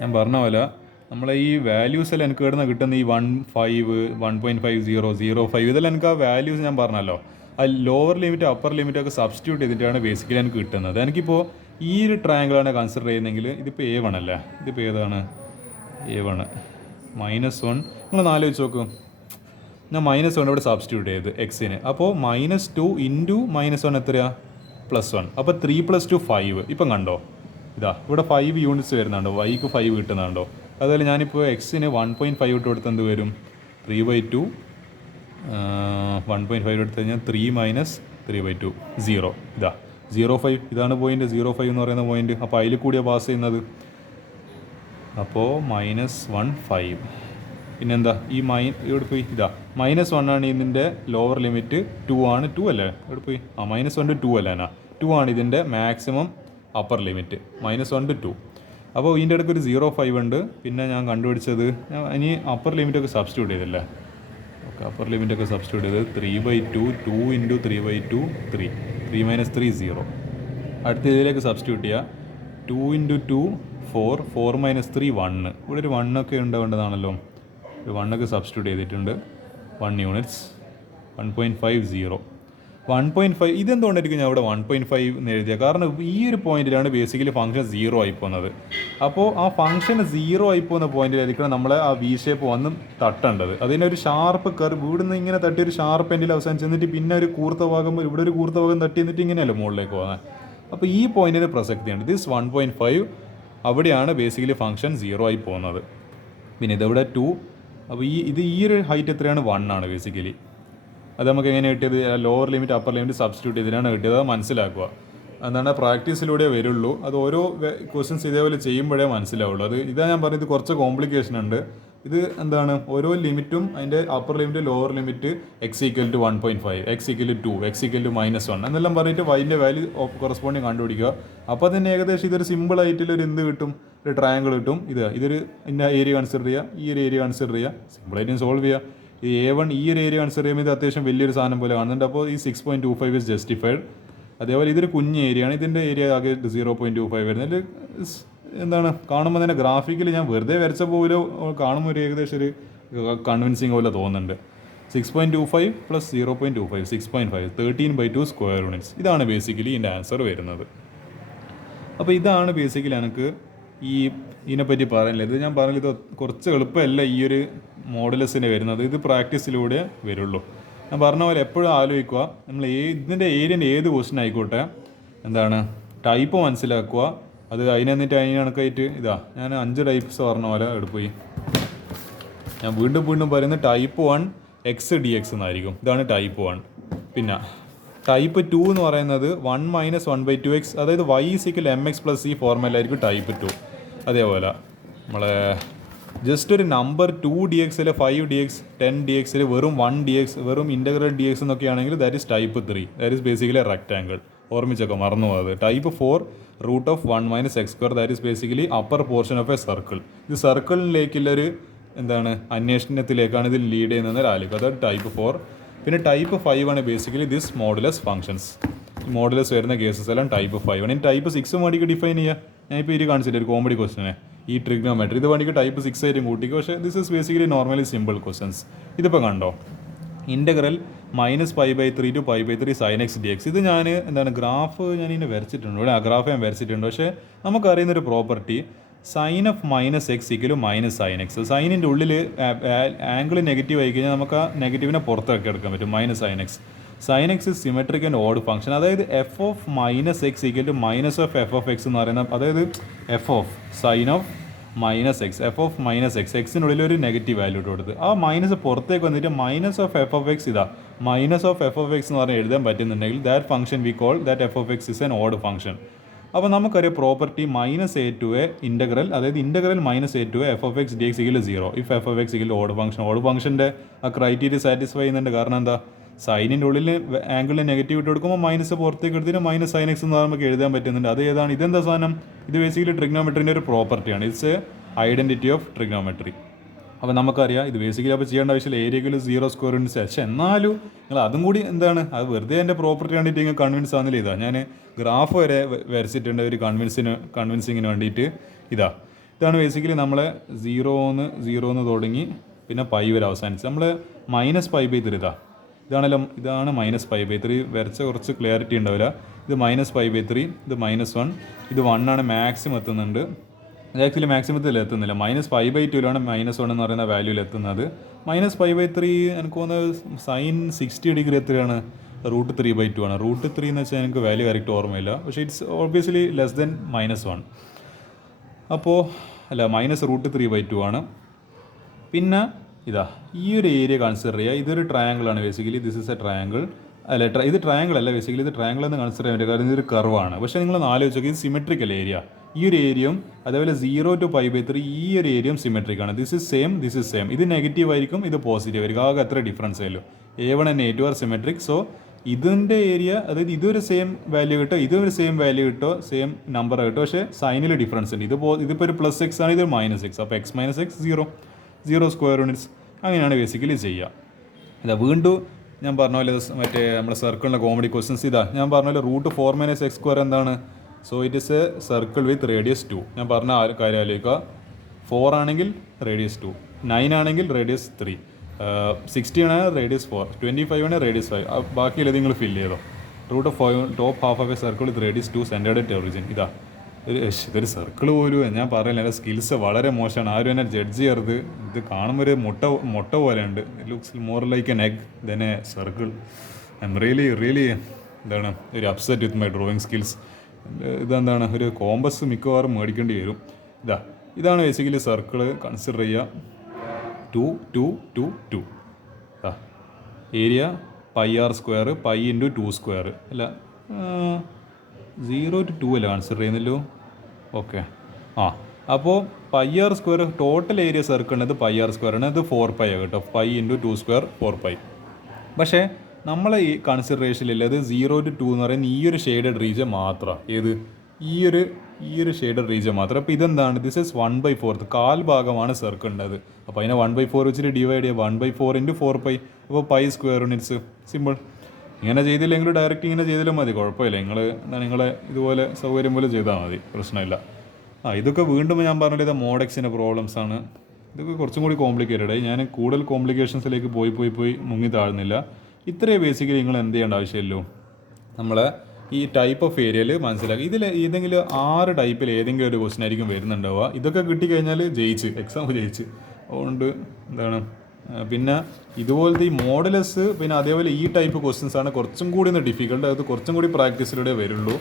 ഞാൻ പറഞ്ഞ പോലെ നമ്മളെ ഈ വാല്യൂസ് എല്ലാം എനിക്ക് ഇവിടുന്ന് കിട്ടുന്ന ഈ 1.5 1.50 0.5 ഇതെല്ലാം എനിക്ക് ആ വാല്യൂസ് ഞാൻ പറഞ്ഞല്ലോ, ആ ലോവർ ലിമിറ്റ് അപ്പർ ലിമിറ്റ് ഒക്കെ സബ്സ്റ്റിറ്റ്യൂട്ട് ചെയ്തിട്ടാണ് ബേസിക്കലി എനിക്ക് കിട്ടുന്നത്. എനിക്കിപ്പോൾ ഈ ഒരു ട്രയാങ്കിളാണ് കൺസിഡർ ചെയ്യുന്നതെങ്കിൽ ഇതിപ്പോൾ A1 അല്ലേ, ഇതിപ്പോൾ ഏതാണ് A1 -1. നിങ്ങളൊന്ന് ആലോചിച്ച് നോക്കും, ഞാൻ -1 ഇവിടെ സബ്സ്റ്റിറ്റ്യൂട്ട് ചെയ്ത് എക്സിന്. അപ്പോൾ -2 × -1 എത്രയാണ്, +1. അപ്പോൾ 3 + 2 5. ഇപ്പം കണ്ടോ, ഇതാ ഇവിടെ 5 യൂണിറ്റ്സ് വരുന്നുണ്ടോ, വൈക്ക് 5 കിട്ടുന്നുണ്ടോ. അതുപോലെ ഞാനിപ്പോൾ എക്സിന് 1.5 ഇട്ട് കൊടുത്ത് എന്ത് വരും, 3/2 1.5 എടുത്തു കഴിഞ്ഞാൽ 3 - 3/2 0. ഇതാ 0.5 ഇതാണ് പോയിന്റ്, 0.5 എന്ന് പറയുന്ന പോയിന്റ്. അപ്പോൾ അതിൽ കൂടിയാണ് പാസ് ചെയ്യുന്നത്. അപ്പോൾ -1.5. പിന്നെന്താ ഈ ഇവിടെ പോയി, ഇതാ -1 ആണ് ഇതിൻ്റെ ലോവർ ലിമിറ്റ്, 2 ആണ്, 2 അല്ലേ ഇവിടെ പോയി, -1 to 2 അല്ലേ 2 ആണ് ഇതിൻ്റെ മാക്സിമം അപ്പർ ലിമിറ്റ്, -1 to 2. അപ്പോൾ ഇതിൻ്റെ ഇടയ്ക്ക് ഒരു 0.5 ഉണ്ട്. പിന്നെ ഞാൻ കണ്ടുപിടിച്ചത് ഇനി അപ്പർ ലിമിറ്റൊക്കെ സബ്സ്റ്റിറ്റ്യൂട്ട് ചെയ്തില്ലേ. ഓക്കെ, അപ്പർ ലിമിറ്റൊക്കെ സബ്സ്റ്റിറ്റ്യൂട്ട് ചെയ്ത് 3/2 2 × 3/2 3 3 - 3 0. അടുത്ത ഇതിലേക്ക് സബ്സ്റ്റിറ്റ്യൂട്ട് ചെയ്യുക. 2 × 2 4 4 - 3 1. ഇവിടെ ഒരു 1 ഒക്കെ ഉണ്ടാവേണ്ടതാണല്ലോ. ഒരു 1 ഒക്കെ സബ്സ്റ്റിറ്റ്യൂട്ട് ചെയ്തിട്ടുണ്ട്. 1 യൂണിറ്റ്സ് 1.50 1.5. ഇതെന്തുകൊണ്ടായിരിക്കും ഞാൻ ഇവിടെ 1.5 എന്ന് എഴുതിയത്? കാരണം ഈ ഒരു പോയിന്റിലാണ് ബേസിക്കലി ഫംഗ്ഷൻ 0 ആയി പോകുന്നത്. അപ്പോൾ ആ ഫംഗ്ഷൻ 0 ആയി പോകുന്ന പോയിന്റിലായിരിക്കണം നമ്മൾ ആ വി ഷേപ്പ് വന്ന് തട്ടേണ്ടത്. അതിനെ ഒരു ഷാർപ്പ് കർവ് ഇവിടുന്ന് ഇങ്ങനെ തട്ടി ഒരു ഷാർപ്പ് എൻഡിൽ അവസാനിച്ച് എന്നിട്ട് പിന്നെ ഒരു കൂർത്ത ഭാഗം ഇവിടെ ഒരു കൂർത്ത ഭാഗം തട്ടി എന്നിട്ട് ഇങ്ങനെയല്ലോ മുകളിലേക്ക് പോകാൻ. അപ്പോൾ ഈ പോയിന്റിന് പ്രസക്തിയുണ്ട്. ദിസ് 1.5 അവിടെയാണ് ബേസിക്കലി ഫംഗ്ഷൻ 0 ആയി പോകുന്നത്. പിന്നെ ഇതവിടെ 2. അപ്പോൾ ഈ ഒരു ഹൈറ്റ് എത്രയാണ്? 1 ആണ് ബേസിക്കലി. അത് നമുക്ക് എങ്ങനെ കിട്ടിയത്? Lower limit upper limit substitute ചെയ്തിട്ടാണ് കിട്ടിയത്. അത് മനസ്സിലാക്കുക. എന്താണ് പ്രാക്ടീസിലൂടെ വരുള്ളൂ. അത് ഓരോ ക്വസ്റ്റ്യൻസ് ഇതേപോലെ ചെയ്യുമ്പോഴേ മനസ്സിലാവുള്ളൂ. ഇതാ ഞാൻ പറഞ്ഞത് കുറച്ച് കോംപ്ലിക്കേഷൻ ഉണ്ട്. ഇത് എന്താണ് ഓരോ ലിമിറ്റും അതിൻ്റെ upper limit lower limit x = 1.5 x = 2 x = -1 എന്നെല്ലാം പറഞ്ഞിട്ട് y-ൻ്റെ വാല്യൂ കറസ്പോണ്ടിങ് കണ്ടുപിടിക്കുക. അപ്പോൾ തന്നെ ഏകദേശം ഇതൊരു സിമ്പിൾ ആയിട്ടുള്ളൊരു എന്ത് കിട്ടും? ഒരു ട്രയാങ്കിൾ കിട്ടും. ഇതൊരു ഇന്ന ഏരിയ കൺസിഡർ ചെയ്യുക, ഈ ഒരു ഏരിയ കൺസിഡർ ചെയ്യുക, സിമ്പിളായിട്ടും സോൾവ് ചെയ്യുക. ഈ A1 ഈ ഒരു ഏരിയ കൺസിഡർ ചെയ്യുമ്പോൾ ഇത് അത്യാവശ്യം വലിയൊരു സാധനം പോലെ കാണുന്നുണ്ട്. അപ്പോൾ ഈ 6.25 ഇസ് ജസ്റ്റിഫൈഡ്. അതേപോലെ ഇതൊരു കുഞ്ഞ് ഏരിയയാണ്. ഇതിൻ്റെ ഏരിയ ആകെ 0.25 വരുന്നത്. എന്താണ് കാണുമ്പോൾ തന്നെ ഗ്രാഫിക്കൽ ഞാൻ വെറുതെ വരച്ച പോലെ കാണുമ്പോൾ ഒരു ഏകദേശം ഒരു കൺവിൻസിങ് പോലെ തോന്നുന്നുണ്ട്. 6.25 + 0.25 6.5 13/2 സ്ക്വയർ യൂണിറ്റ്സ്. ഇതാണ് ബേസിക്കലി ഇതിൻ്റെ ആൻസർ വരുന്നത്. അപ്പോൾ ഇതാണ് ബേസിക്കലി എനിക്ക് ഇതിനെപ്പറ്റി പറയാനുള്ളത്. ഞാൻ പറഞ്ഞത് കുറച്ച് എളുപ്പമല്ല ഈ ഒരു മോഡലസിന് വരുന്നത്. ഇത് പ്രാക്ടീസിലൂടെ വരുള്ളൂ. ഞാൻ പറഞ്ഞ പോലെ എപ്പോഴും ആലോചിക്കുക, നമ്മൾ ഇതിൻ്റെ ഏരിയൻ്റെ ഏത് ക്വസ്റ്റ്യൻ ആയിക്കോട്ടെ, എന്താണ് ടൈപ്പ് മനസ്സിലാക്കുക. അത് അതിനെന്നിട്ട് കണക്കായിട്ട് ഞാൻ 5 ടൈപ്സ് പറഞ്ഞ പോലെ എടുപ്പോയി. ഞാൻ വീണ്ടും പറയുന്നത് ടൈപ്പ് 1 x/dx എന്നായിരിക്കും. ഇതാണ് ടൈപ്പ് 1. പിന്നെ ടൈപ്പ് 2 എന്ന് പറയുന്നത് 1 - 1/2x, അതായത് y = mx + c ഫോർമുല ആയിരിക്കും ടൈപ്പ് 2. അതേപോലെ നമ്മളെ ജസ്റ്റ് ഒരു നമ്പർ 2dx 5dx 10dx വെറും 1dx വെറും ഇൻ്റഗ്രൽ dx എന്നൊക്കെ ആണെങ്കിൽ that is type 3. That is basically rectangle. ഓർമ്മിച്ചൊക്കെ മറന്നു പോകാതെ. Type 4 √(1 - x²) that is basically upper portion of a circle. ഇത് സർക്കിളിലേക്കുള്ളൊരു എന്താണ് അന്വേഷണത്തിലേക്കാണ് ഇതിൽ ലീഡ് ചെയ്യുന്നത് ആലോചിക്കുക. അതാണ് ടൈപ്പ് 4. പിന്നെ ടൈപ്പ് 5 ആണ് basically this modulus functions. Modulus വരുന്ന കേസസ് എല്ലാം ടൈപ്പ് 5 ആണ്. ഇനി ടൈപ്പ് 6 വേണ്ടിക്ക് ഡിഫൈൻ ചെയ്യുക. ഞാനിപ്പോൾ ഇത് കാണിച്ചില്ല ഒരു കോമഡി ക്വസ്റ്റ്യനെ, ഈ ട്രിഗ്നോമെട്രി. ഇത് വേണ്ടിക്ക് ടൈപ്പ് 6 ആയിട്ട് കൂട്ടിക്കുക. പക്ഷേ this is basically normally simple questions. ഇതിപ്പോൾ കണ്ടോ, integral -π/3 to π/3 sin x dx. ഇത് ഞാൻ എന്താണ് ഗ്രാഫ് ഞാനിങ്ങനെ വരച്ചിട്ടുണ്ട്. ഇവിടെ ആ ഗ്രാഫ് ഞാൻ വരച്ചിട്ടുണ്ട്. പക്ഷേ നമുക്കറിയുന്നൊരു property sin of -x = -sin x. സൈനിൻ്റെ ഉള്ളിൽ ആംഗിൾ നെഗറ്റീവ് ആയി കഴിഞ്ഞാൽ നമുക്ക് ആ നെഗറ്റീവിനെ പുറത്തേക്ക് എടുക്കാൻ പറ്റും. -sin x. sin x is symmetric and odd function. അതായത് f of -x = -f of x എന്ന് പറയുന്ന, അതായത് f of sin of -x f of -x എക്സിനുള്ളിൽ ഒരു നെഗറ്റീവ് വാല്യൂ കൊടുത്ത് ആ മൈനസ് പുറത്തേക്ക് വന്നിട്ട് -f of x -f of x എന്ന് പറഞ്ഞാൽ എഴുതാൻ പറ്റുന്നുണ്ടെങ്കിൽ that function we call that f of x is an odd function. അപ്പോൾ നമുക്കറിയാം property -a to a integral, അതായത് integral -a to a f of x dx = 0 if f of x = odd function. Odd ഫംഗ്ഷൻ്റെ ആ criteria satisfy ചെയ്യുന്നുണ്ട്. കാരണം എന്താ, സൈനിൻ്റെ ഉള്ളിൽ ആംഗിളിൽ നെഗറ്റീവ് ഇട്ട് കൊടുക്കുമ്പോൾ മൈനസ് പുറത്തേക്ക് എടുത്തിട്ട് -sin x എന്ന് നമുക്ക് എഴുതാൻ പറ്റുന്നുണ്ട്. അത് ഏതാണ്, ഇതെന്താ സാധനം? ഇത് ബേസിക്കലി ട്രിഗ്നോമെട്രിൻ്റെ ഒരു പ്രോപ്പർട്ടിയാണ്. It's A identity of trigonometry. അപ്പോൾ നമുക്കറിയാം ഇത് ബേസിക്കലി അപ്പോൾ ചെയ്യേണ്ട ആവശ്യമില്ല. ഏരിയയിൽ 0 സ്ക്വയർ യൂണിറ്റ്സ്. പക്ഷേ എന്നാലും നിങ്ങൾ അതും കൂടി എന്താണ്, അത് വെറുതെ എൻ്റെ പ്രോപ്പർട്ടി കണ്ടിട്ട് ഇങ്ങനെ കൺവിൻസ് ആകുന്നില്ല. ഞാൻ ഗ്രാഫ് വരെ വരച്ചിട്ടുണ്ട് ഒരു കൺവിൻസിങ്ങിന് വേണ്ടിയിട്ട്. ഇതാണ് ബേസിക്കലി നമ്മളെ 0 തുടങ്ങി പിന്നെ π വരെ അവസാനിച്ച് നമ്മൾ -π/3 ഇതാണ് -π/3. വരച്ച കുറച്ച് ക്ലിയറിറ്റി ഉണ്ടാവില്ല. ഇത് -π/3, ഇത് -1, ഇത് 1 ആണ് മാക്സിമം എത്തുന്നുണ്ട്. അത് ആക്ച്വലി മാക്സിമത്തിൽ എത്തുന്നില്ല. -π/2 -1 എന്ന് പറയുന്ന വാല്യൂവിൽ എത്തുന്നത്. -π/3 എനിക്ക് തോന്നുന്നത് sin 60 ഡിഗ്രി എത്രയാണ്, √3/2 ആണ്. √3 എന്ന് വെച്ചാൽ എനിക്ക് വാല്യൂ കറക്റ്റ് ഓർമ്മയില്ല. പക്ഷേ ഇറ്റ്സ് ഓബ്വിയസ്ലി ലെസ് ദെൻ -1. അപ്പോൾ അല്ല -√3/2 ആണ്. പിന്നെ ഈ ഒരു ഏരിയ കൺസിഡർ ചെയ്യുക. ഇതൊരു ട്രയാങ്കിൾ ആണ് basically. This is A triangle. അല്ല, ഇത് ട്രയാങ്കിൾ അല്ല ബേസിക്കലി. ഇത് ട്രയാങ്കിൾ എന്ന് കൺസിഡർ ചെയ്യാൻ പറ്റും. കാരണം ഇതൊരു കർവാണ്. പക്ഷേ നിങ്ങളൊന്ന് ആലോചിച്ച് നോക്കി, ഇത് സിമെട്രിക്കൽ ഏരിയ. ഈ ഒരു ഏരിയയും അതേപോലെ 0 to π/3 ഈ ഒരു ഏരിയയും സിമെട്രിക് ആണ്. This is same. ഇത് നെഗറ്റീവ് ആയിരിക്കും, ഇത് പോസിറ്റീവ് ആയിരിക്കും. ആകെ അത്ര ഡിഫറൻസ് ആയല്ലോ. A1 and A2 are symmetric. So ഇതിൻ്റെ ഏരിയ, അതായത് ഇതൊരു സെയിം വാല്യൂ കിട്ടോ, ഇതൊരു സെയിം വാല്യൂ കിട്ടോ, സെയിം നമ്പർ കിട്ടോ, പക്ഷേ സൈനിൽ ഡിഫറൻസ് ഉണ്ട്. ഇതിപ്പോൾ ഒരു +x ആണ്, ഇത് -x. അപ്പോൾ x - x 0 സ്ക്വയർ യൂണിറ്റ്സ്. അങ്ങനെയാണ് ബേസിക്കലി ചെയ്യുക. വീണ്ടും ഞാൻ പറഞ്ഞ പോലെ മറ്റേ നമ്മുടെ സർക്കിളിൻ്റെ കോമഡി ക്വസ്റ്റ്യൻസ് ഇതാ ഞാൻ പറഞ്ഞ പോലെ റൂട്ട് 4 - x² എന്താണ്? So it is A circle with radius 2. ഞാൻ പറഞ്ഞ കാര്യം ആലോചിക്കുക. 4 ആണെങ്കിൽ റേഡിയസ് 2, 9 ആണെങ്കിൽ റേഡിയസ് 3, 16 ആണെങ്കിൽ റേഡിയസ് 4, 25 ആണെങ്കിൽ റേഡിയസ് 5. ബാക്കിയുള്ള നിങ്ങൾ ഫില്ല് ചെയ്തോ. Root 5 top half of a circle with radius 2 centred at origin. ഇതൊരു സർക്കിൾ പോലും ഞാൻ പറയില്ല. എൻ്റെ സ്കിൽസ് വളരെ മോശമാണ്. ആരും എന്നെ ജഡ്ജ് ചെയ്യരുത്. ഇത് കാണുമ്പോൾ ഒരു മുട്ട പോലെയുണ്ട്. It looks more like an egg then A circle. I am really എന്താണ് ഒരു upset with my drawing skills. ഇതെന്താണ് ഒരു കോമ്പസ് മിക്കവാറും മേടിക്കേണ്ടി വരും. ഇതാണ് ബേസിക്കലി സർക്കിൾ. കൺസിഡർ ചെയ്യുക. 2 2 2 2 ഏരിയ πr² π × 2² അല്ല 0 to 2 അല്ല കൺസിഡർ ചെയ്യുന്നല്ലോ. ഓക്കെ അപ്പോൾ πr² ടോട്ടൽ ഏരിയ സർക്കിളിനത് πr² ആണ്. ഇത് 4π കേട്ടോ. π × 2² 4π. പക്ഷേ നമ്മളെ ഈ കൺസിഡറേഷനിൽ അത് 0 to 2 എന്ന് പറയുന്നത് ഈ ഒരു ഷെയ്ഡഡ് റീജിയൻ മാത്രം. ഏത് ഈ ഒരു ഷെയ്ഡഡ് റീജിയൻ മാത്രം. അപ്പോൾ ഇതെന്താണ്? ദിസ് ഇസ് 1/4 കാൽ ഭാഗമാണ് സർക്കിളിൻ്റെത്. അപ്പോൾ അതിനെ 1/4 വെച്ചിട്ട് ഡിവൈഡ് ചെയ്യുക. 1/4 × 4π. അപ്പോൾ π² ഇറ്റ്സ് സിമ്പിൾ. ഇങ്ങനെ ചെയ്തില്ലെങ്കിൽ ഡയറക്റ്റ് ഇങ്ങനെ ചെയ്താലും മതി, കുഴപ്പമില്ല. നിങ്ങളെ ഇതുപോലെ സൗകര്യം പോലെ ചെയ്താൽ മതി, പ്രശ്നമില്ല. ഇതൊക്കെ വീണ്ടും ഞാൻ പറഞ്ഞത് ഇത് മോഡെക്സിൻ്റെ പ്രോബ്ലംസ് ആണ്. ഇതൊക്കെ കുറച്ചും കൂടി കോംപ്ലിക്കേറ്റഡ് ആയി. ഞാൻ കൂടുതൽ കോംപ്ലിക്കേഷൻസിലേക്ക് പോയി മുങ്ങി താഴുന്നില്ല. ഇത്രയേ ബേസിക്കലി നിങ്ങൾ എന്ത് ചെയ്യേണ്ട ആവശ്യമില്ലല്ലോ. നമ്മളെ ഈ ടൈപ്പ് ഓഫ് ഏരിയയിൽ മനസ്സിലാക്കി. ഇതിൽ ഏതെങ്കിലും 6 ടൈപ്പിൽ ഏതെങ്കിലും ഒരു ക്വസ്റ്റൻ ആയിരിക്കും വരുന്നുണ്ടാവുക. ഇതൊക്കെ കിട്ടിക്കഴിഞ്ഞാൽ എക്സാം ജയിച്ച്. അതുകൊണ്ട് എന്താണ് പിന്നെ ഇതുപോലത്തെ ഈ മോഡലസ്, പിന്നെ അതേപോലെ ഈ ടൈപ്പ് ക്വസ്റ്റ്യൻസ് ആണ് കുറച്ചും കൂടി ഒന്ന് ഡിഫിക്കൽട്ട്. അത് കുറച്ചും കൂടി പ്രാക്ടീസിലൂടെ വരുള്ളൂ.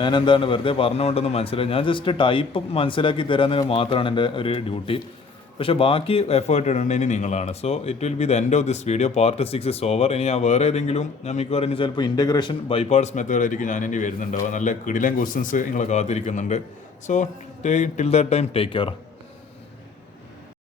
ഞാനെന്താണ് വെറുതെ പറഞ്ഞുകൊണ്ടൊന്ന് മനസ്സിലായി. ഞാൻ ജസ്റ്റ് ടൈപ്പ് മനസ്സിലാക്കി തരാമെന്ന് മാത്രമാണ് എൻ്റെ ഒരു ഡ്യൂട്ടി. പക്ഷേ ബാക്കി എഫേർട്ട് ഇടേണ്ടതിന് നിങ്ങളാണ്. So it will be the end of this video. Part 6 is over. ഇനി ഞാൻ വേറെ ഏതെങ്കിലും മിക്കവാറും ഇനി ചിലപ്പോൾ ഇൻ്റഗ്രേഷൻ ബൈ പാർട്സ് മെത്തേഡായിരിക്കും ഞാനിനി വരുന്നുണ്ടാവുക. നല്ല കിടിലൻ ക്വസ്റ്റ്യൻസ് നിങ്ങളെ കാത്തിരിക്കുന്നുണ്ട്. So till that time take care.